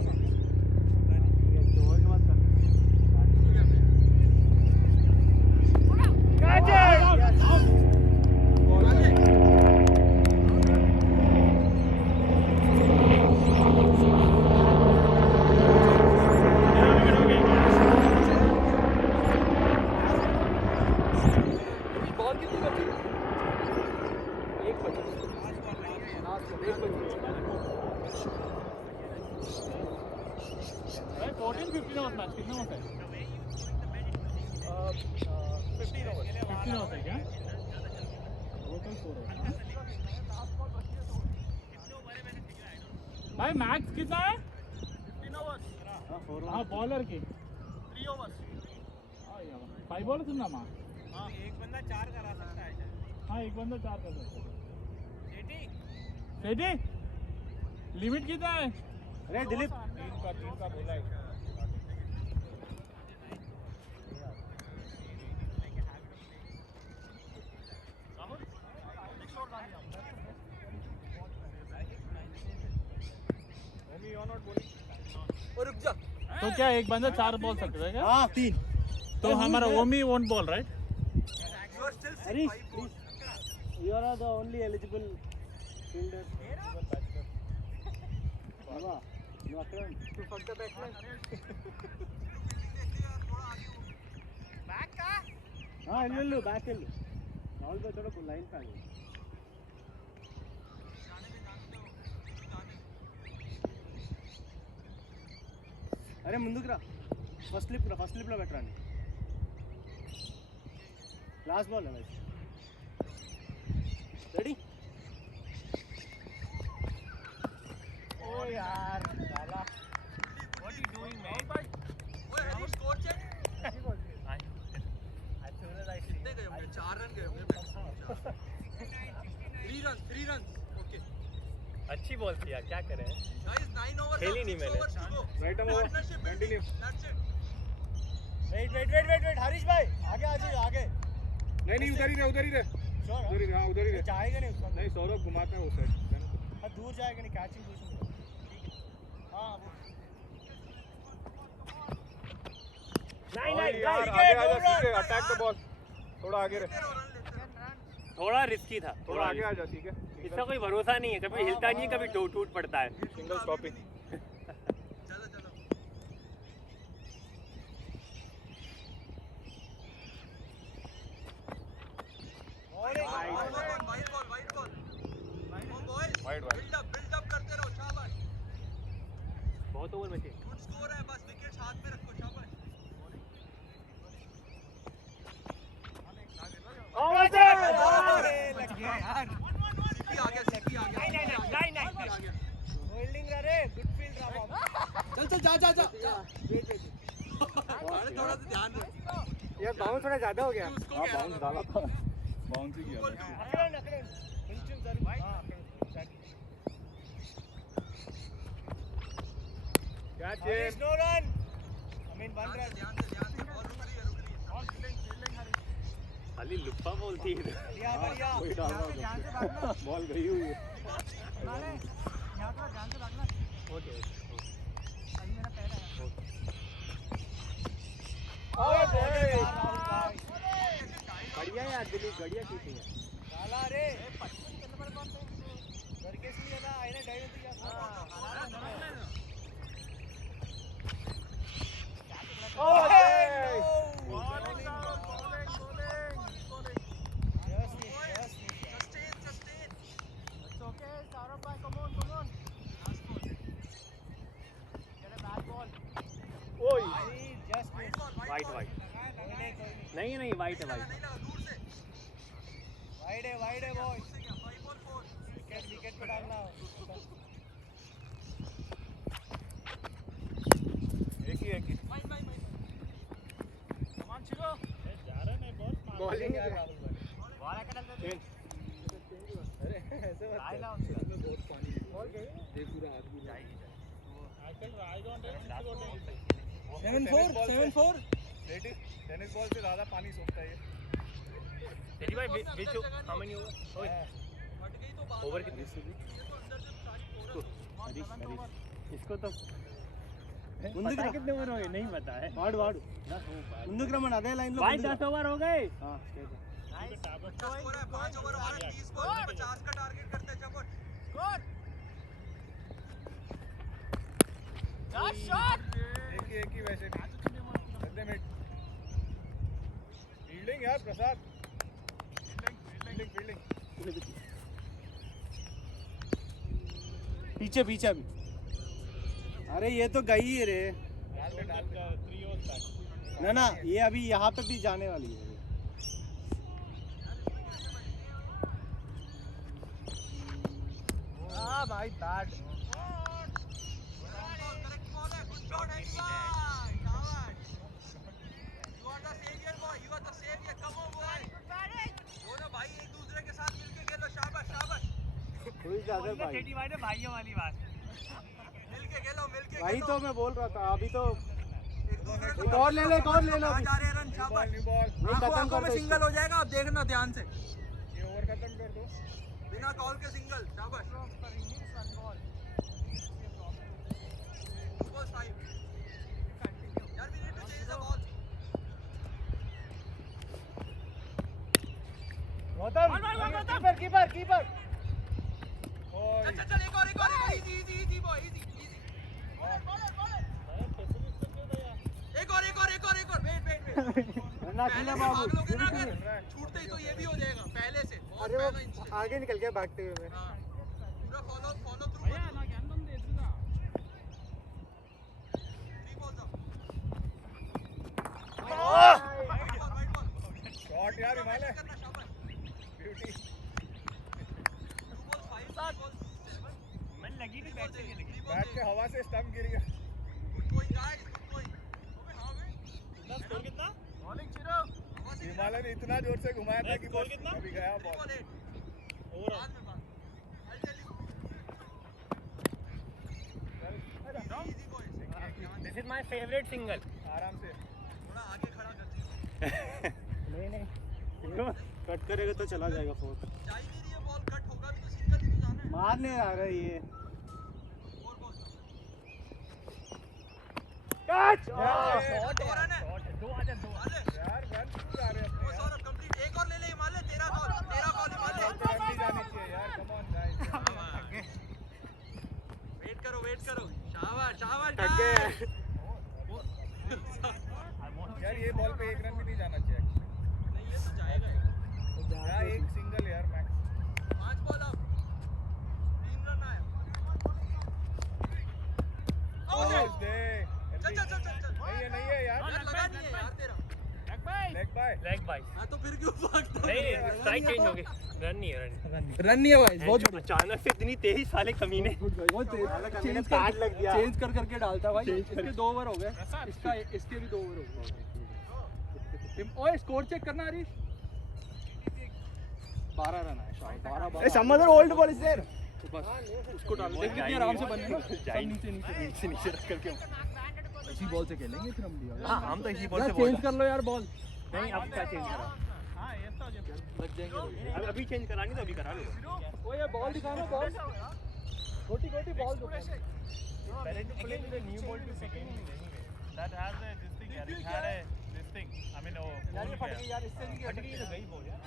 भाई मैक्स कितना है 15 ओवर्स हाँ बॉलर की 3 ओवर्स 5 बॉलर्स ఉన్నామా हाँ एक बंदा 4 करा सकता है हाँ एक बंदा 4 कर सकता है सेठी लिमिट कितना है अरे दिलीप 3 का बोला है रुक जा तो क्या एक बंदा 4 बॉल सकता है क्या हाँ 3 तो हमारा Omi won't ball right you are still Harish please you are the only eligible fielder बाबा you are to fuck the batsman back का हाँ इल्लू बैक इल्लू राहुल को थोड़ा लाइन पे आ गया अरे ముందుకు రా ఫస్ట్ స్లిప్ లో పెట్టరాని లాస్ట్ బాల్ అలా రెడీ ఓ యార్ సాలా व्हाट यू डूइंग मैन ओए हरीश स्कोर चेक कितने गए होंगे 4 रन गए होंगे 3 रन ओके अच्छी बॉल थी यार क्या करें गाइस 9 ओवर खेली नहीं मैंने। Right on continue that's it wait Harish भाई आगे आ जाइए आगे नहीं उधर ही रहे उधर ही रहे हाँ उधर ही रहे जाएगा नहीं उसका नहीं सौरभ घुमाता है वो साइड दूर जाएगा नहीं कैचिंग पोजीशन हाँ यार आगे आ जा सीके अटैक द बॉल थोड़ा आगे रह थोड़ा रिस्की था, थोड़ा आगे आ जा ठीक है इसका कोई भरोसा नहीं है, कभी हिलता नहीं है, कभी टूट पड़ता है। सिंगल स्टॉपिंग वाइड बिल्डअप करते रहो, शाबाश। बहुत ओवर बचे। गुड स्कोर है, बस विकेट्स हाथ में रखो, शाबाश। लग गया यार। सीपी आ गया। नहीं होल्डिंग रे, गुड फील्ड रहा बॉल। चल जा। थोड़ा सा ध्यान रख यार बाउंस थोड़ा ज्यादा हो गया। हां बाउंस डाला था बाउंस ही किया था अकड़न इंचुन जरूर। हां कैच है no run. I mean 1 run. ध्यान से बॉल रुक रही है। और फील्डिंग हरी। खाली लुप्पा बोलती है। बढ़िया वही डाल रहा हूं ध्यान से भागना बॉल गई हुई है यहां थोड़ा ध्यान से भागना। ओके अभी मेरा पैर आया। बढ़िया यार दिलीप, बढ़िया कीपिंग है। डाला रे घर के लिए ना आईने डाइव दिया। वाइट नहीं वाइट है। वाइड है बॉय। विकेट पे डालना। एक ही बॉलिंग यार अरे ऐसे बहुत पानी है बॉल गई ये पूरा आदमी जाएगी 7-4 टेनिस बॉल से ज्यादा पानी सोखता है ये तेरी भाई बीच हाउ मेनी ओवर कितने इसको तो पता कितने ओवर हो गए नहीं पता है। వాడు ముందుకు రమ్మని అదే లైన్ లో भाई 10 ओवर हो गए। हां स्कोर है 5 ओवर और 30 बॉल में 50 का टारगेट करते हैं। चमन शॉट एक ही वैसे भी मिनट फील्डिंग यार प्रसाद फील्डिंग पीछे अभी। अरे ये तो गई है रे। ना ये अभी यहाँ पे भी जाने वाली है। हाँ भाई बैट करेक्ट बॉल है। गुड शॉट है शाबाश। You are the saviour boy, you are the saviour. Come on boy. दोनों भाई एक दूसरे के साथ मिलके खेलो। शाबाश। कोई ज्यादा भाई भाइयों वाली बात। मिलके खेलो वही तो मैं बोल रहा था। अभी तो एक दूसरे को एक और ले लो कहाँ जा रहे हैं रन। शाबाश। न्यू बॉल आंखों में सिंगल हो जाएगा, आप देखना ध्यान से। ये ओवर खत्म कर दो बिना कॉल के सिंगल। शाबाश। 2 balls 5 यार, we need to chase the ball. Keeper चल एक और इजी बॉय इजी। एक और वेट पहले से भाग लोगे ना, अगर छूटते ही तो ये भी हो जाएगा पहले से। बहुत अरे पहला इंच वो आगे निकल गया भागते हुए। हाँ, पूरा follow through. 3 balls up। White ball। Shot यार हिमालय करना शाबाश। ब्यूटी 2 balls 5 balls 7। मन लगी नहीं, बैट से नहीं लगी। बैट के हवा से स्टंप गिर गया good going guys, good going. अबे हां बे कितना स्कोर कितना? बॉलिंग चिरो। हिमालय ने इतना जोर से घुमाया था कि स्कोर बस कितना? अभी गया बॉल ओवर बाद में बात। I'll tell you. Easy boys। This is my favourite single. आराम से थोड़ा आगे खड़ा कर दियो। नहीं कट करेगा तो चला जाएगा फोर। जा ही नहीं रही है बॉल, कट होगा भी तो सिंगल ही तो जाना है। मारने आ रहा है ये। 4 balls। कैच शॉट है। दो आजा दो नहीं जानी चाहिए यार, come on guys. वेट करो शाबाश थक गए यार। यार ये बॉल पे 1 रन भी नहीं जाना चाहिए नहीं ये तो जाएगा यार, एक सिंगल यार मैक्स. 5 बॉल अब 3 रन आया Almost there. चल नहीं है यार. लगा नहीं है यार तेरा Leg by. Leg by. हाँ तो फिर क्यों भागता है? नहीं, स्ट्राइक चेंज हो गई. रन नहीं है. रन नहीं है भाई, बहुत अचानक से इतनी तेज साले कमीने. चेंज कार्ड लग गया, चेंज कर करके डालता भाई. इसके 2 ओवर हो गए, इसके भी 2 ओवर हो गए. ओए स्कोर चेक करना हरीश. 12 रन आए शायद. 12 Samaddar old ball is there. बस उसको डाल दे, कितनी आराम से बनेगा. नीचे रख करके इसी बॉल से खेलेंगे फिर हम भी. हाँ, हम तो इसी बॉल से चेंज कर लो यार बॉल. नहीं, अब क्या चेंज करा? लग जाएंगे. अभी चेंज करानी तो अभी करा लो. ओ ये बॉल दिखाना, बॉल छोटी बॉल दो. Better to play with a new ball to begin with anyway. That has a this thing. It had a this thing. I mean, यार ये फट गई यार, इससे नहीं फट गई तो गई ball यार.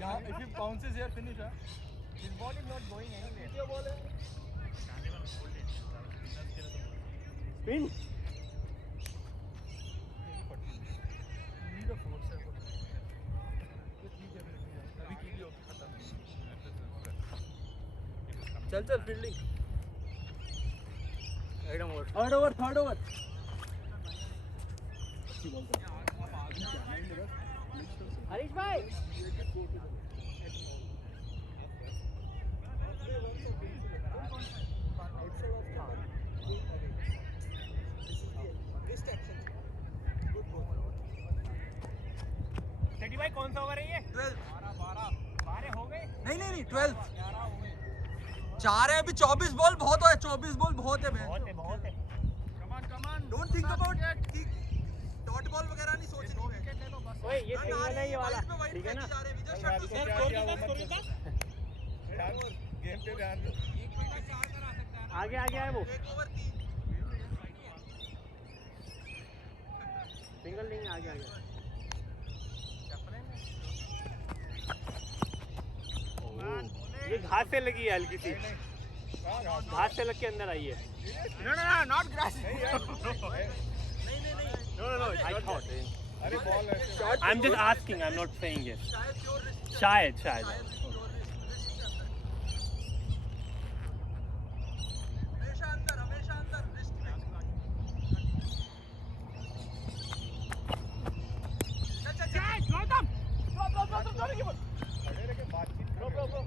यार if it bounces here finish. This ball is not going anywhere. क्या बॉल है? Can't even hold it. Spin. Need a force है. अभी कीजिए खत्म. चल फील्डिंग. एकदम ओवर. Third over. हरीश भाई. सेठी भाई कौन सा ओवर है ये? 12 हो गए. नहीं 12 4 है अभी. 24 बॉल बहुत है. 24 बॉल बहुत है. बहुत है. Don't think about dot ball वगैरह नहीं सोचनी है. ओए ये सिंगल है ये वाला. ठीक है ना? यार गेम पे ध्यान दो. आगे है वो. सिंगल नहीं, आगे. ये घास से लगी है हल्की सी. घास से लग के अंदर आई है. No, not grass. नहीं यार. No. I thought. अरे बॉल है. I'm just asking. I'm not saying yes. शायद. हमेशा अंदर रिस्ट में. चल. खड़े रह के बातचीत करो.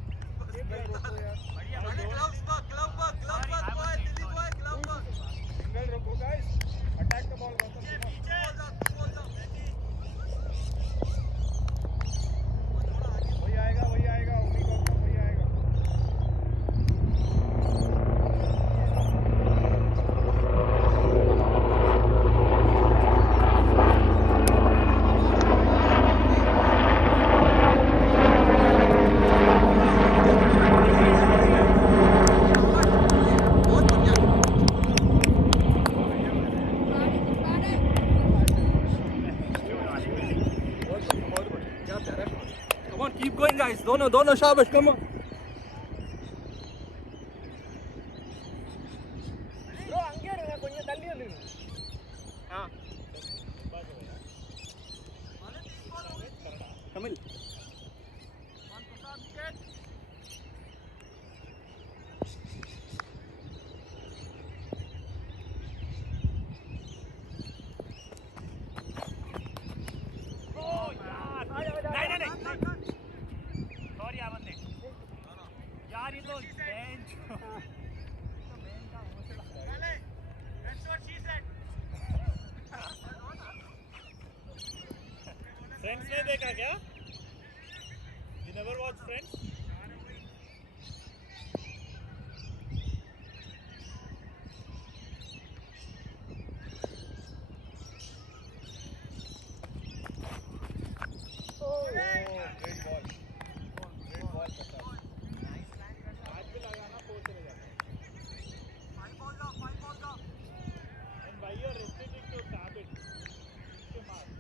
सिंगल रोको गाइस. Attack the ball. वही आएगा. उम्मीद करता हूं वही आएगा. Come on, keep going guys. दोनों शाबाश. Come on. कमिल. नहीं. Sorry आमंदे. यार ये तो bench. That's what she said. Friends ने देखा क्या? You never watch Friends?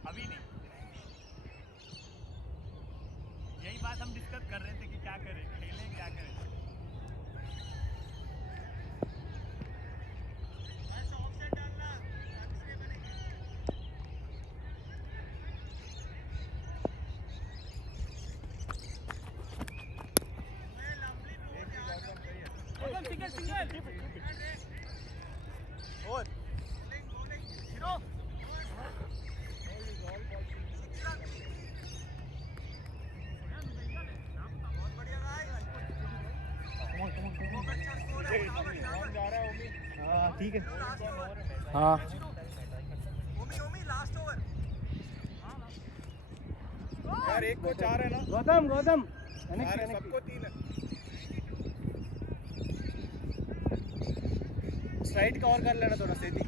अभी नहीं. यही बात हम हम डिस्कस कर रहे थे कि क्या करें, खेलें क्या करें. ठीक है. हाँ यार एक को 4 है ना. गौतम यार सबको 3 है. स्ट्राइट कवर कर लेना थोड़ा सेधी.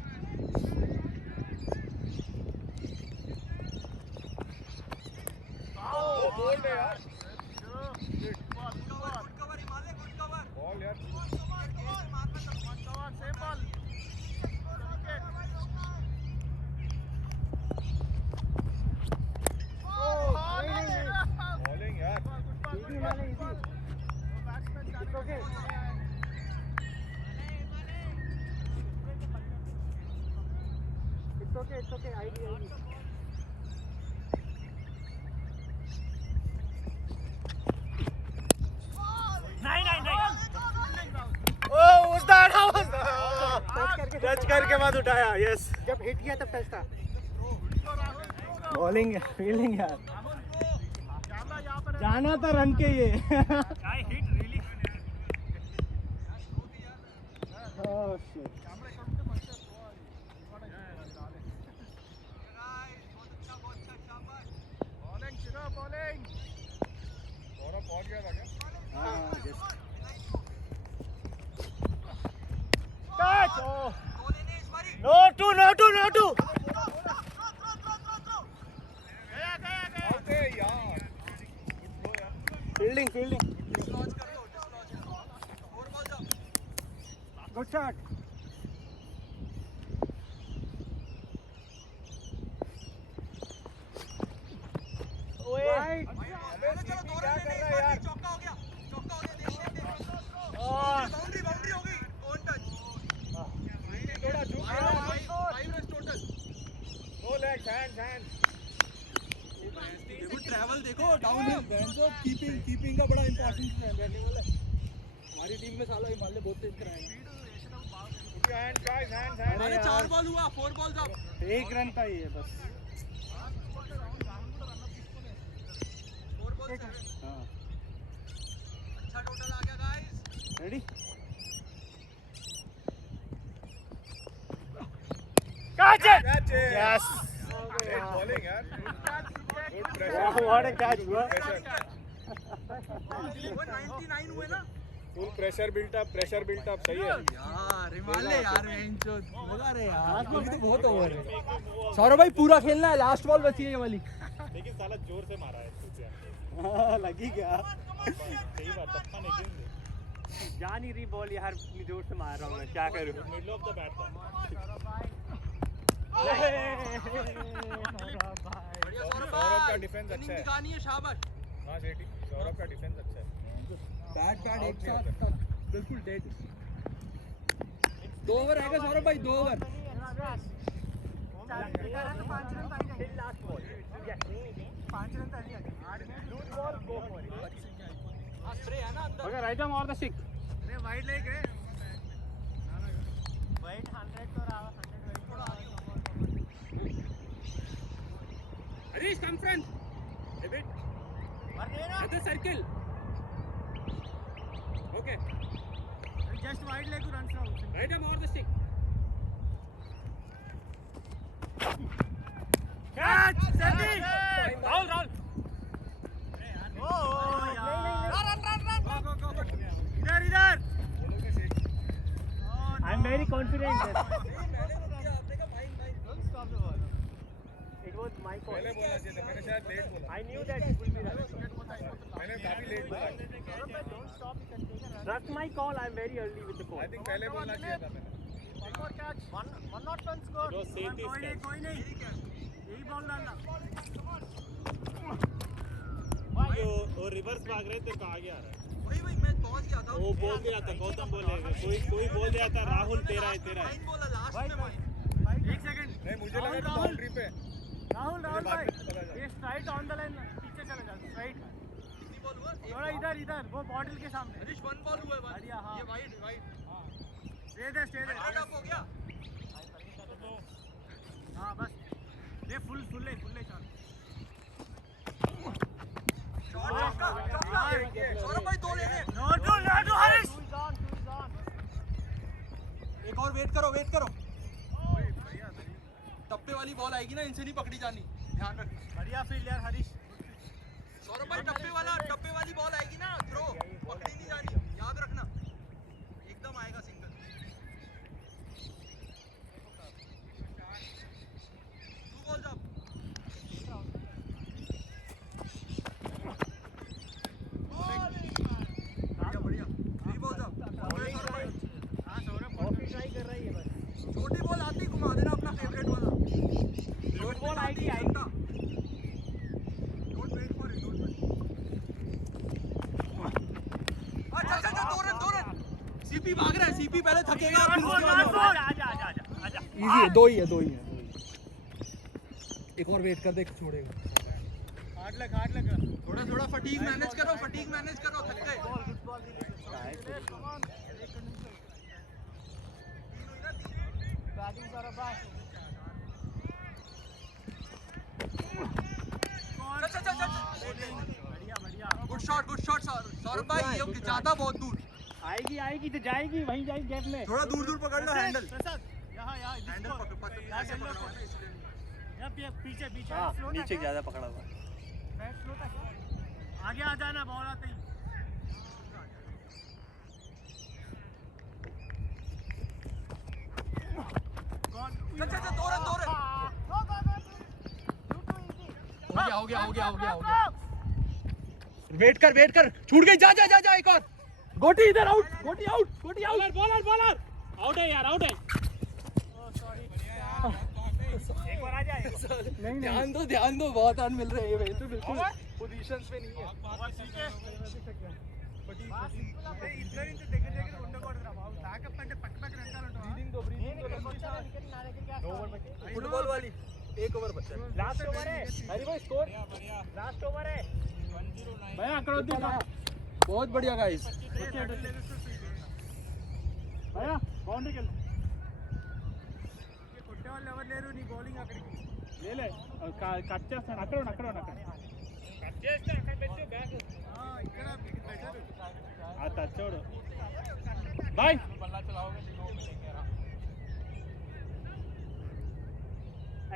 बोल्ड है यार. बॉल यार. बॉलिंग यार. It's okay. ID. Oh, was that? How was that? Touch करके बाद उठाया. यस. जब हिट किया तब टच था. बॉलिंग फील्डिंग यार. जाना था रन के ये. I hit really. Oh shit. Bowling. Saurabh पहुंच गया था क्या? हाँ yes. Catch! Oh. No two. Okay, यार. फील्डिंग. Good shot. अबे सीपी क्या कर रहा है यार? थोड़ा झुक गया. No legs, hands. ट्रैवल देखो डाउन हिल बेंचो कीपिंग का बड़ा इंपॉर्टेंट रहने वाला है. हमारी टीम में साला हिमालय बहुत तेज कराएंगे. Hands, guys, hands. अरे 4 बॉल हुआ 4 बॉल्स अब. 1 रन का ही है बस. हाँ. अच्छा टोटल आ गया guys. Ready. Catch it! Yes. Great bowling यार. Good pressure. What a catch हुआ. वो 99 हुए ना. Full pressure built up. सही है. यार हिमालय यार बेंचो मजा रहे यार. अभी तो बहुत ओवर है. सौरभ भाई पूरा खेलना है. लास्ट बॉल बची है ये वाली. लेकिन साला जोर से मारा है तुझे. हाँ, लगी क्या. सही बात. तप्पा नहीं गिन. जा नहीं रही बॉल यार. इतनी जोर से मार रहा हूँ मैं. क्या करूँ. मिडल ऑफ द बैट था. सौरभ का डिफेंस अच्छा है. दिखानी है शाबाश. हाँ सेठी. सौरभ का डिफेंस अच्छा है. बैट एक साथ बिल्कुल डेड. 2 ओवर आएगा सौरभ भाई. 2 over. Okay, right arm or the stick. Wide leg है. वाइट 100 तो रहा. 100 थोड़ा आगे. Harish, come front. A bit. At the circle. Okay. Just wide leg to run from. Right arm or the stick. Catch! Sandy! Roll. Oh यार. Run. Go. इधर. I'm very confident that It was my call. पहले बोलना चाहिए था. मैंने शायद लेट बोला. I knew that it will be right. मैंने काफी लेट बोला. Trust my call. I'm very early with the call. I think पहले बोलना चाहिए था मैंने. one not run score. It was safety कोई नहीं. यही बॉल डालना. वो रिवर्स भाग रहे थे तो आगे आ रहा है वही वही मैं पहुंच गया था। वो बोल दिया था गौतम बोलेगा कोई बोल दिया था राहुल तेरा है माइन बोला लास्ट में माइन। एक सेकंड नहीं मुझे लगा कि बाउंड्री पे राहुल बाद भाई में पता लगा। ये स्ट्राइट ऑन द लाइन पीछे चले जाओ स्ट्राइट कितनी बॉल हुआ? थोड़ा इधर वो बॉटल के सामने हरीश 1 बॉल हुआ है बस। बढ़िया, हाँ। ये वाइड स्टे दे अप हो गया। हाँ बस ये फुल है चल शॉट इसका सौरभ भाई 2 लेने। नो टू हरीश एक और वेट करो टप्पे वाली बॉल आएगी ना इनसे नहीं पकड़ी जानी, ध्यान रखना। बढ़िया फील्ड यार हरीश सौरभ भाई टप्पे वाली बॉल आएगी ना थ्रो पकड़ी नहीं जानी, याद रखना। एकदम आएगा सिंगल। Two balls up. बढ़िया 3 बॉल्स अप। हाँ सौरभ कॉफी ट्राई कर रही है बस छोटी बॉल आती घुमा देना अपना फेवरेट वाला। शॉर्ट बॉल आएगी don't wait for it, don't wait. अच्छा 2 रन। सीपी भाग रहा है, सीपी पहले थकेगा। आजा इजी है, 2 ही है। एक और वेट कर दे, छोड़ेगा। हार्ड लग थोड़ा फटीग मैनेज करो, थक गए। बैटिंग सौरभ भाई बढ़िया गुड शॉट सौरभ भाई, ये ज्यादा बहुत दूर। आएगी तो जाएगी वहीं जाएगी गैप में थोड़ा दूर पकड़ लो हैंडल। यहाँ हैंडल पीछे नीचे ज्यादा पकड़ा हुआ आगे आ जाना बॉल आते ही चल 2 रन। हो गया। वेट कर छूट गई। जा एक और। गोटी इधर आउट। बॉलर आउट है यार आउट है एक बार आ जाए ध्यान दो बहुत रन मिल रहे हैं भाई, तो बिल्कुल पोजीशंस पे नहीं है। ఇద్దరు ఇంటి దగ్గర ఉండకూడదురా బాబు బ్యాకప్ అంటే పక్క వెనకాల फुटबॉल वाली 1 ओवर बचा है। लास्ट ओवर है हरी भाई स्कोर लास्ट ओवर है 109 भैया अక్కడ వద్దు बहुत बढ़िया गाइस। भैया बाउंड्री కెళ్ళు కొట్టే వాళ్ళు ఎవరు లేరు నీ బౌలింగ్ అక్కడికి లేలే కట్ చేస్తాను అక్కడ కట్ చేస్తే అక్కడ పెట్టు బ్యాక్ ఇక్కడ బెటర్ ఆ టచ్ చూడు boy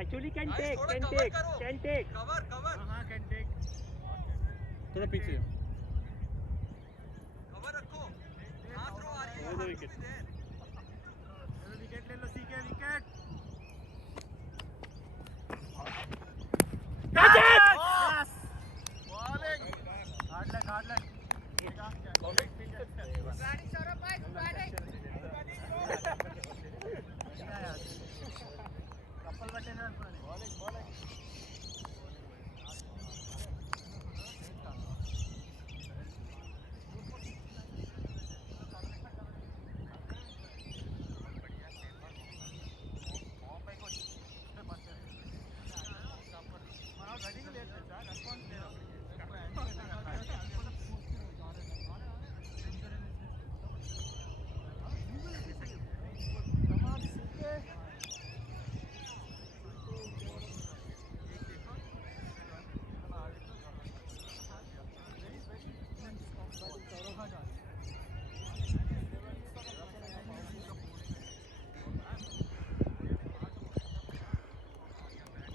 actually can Guys, take थोड़ा कैन cover टेक करो। कैन टेक कवर हां कैन टेक थोड़ा पीछे कवर रखो। हां थ्रो आ रही है। वो विकेट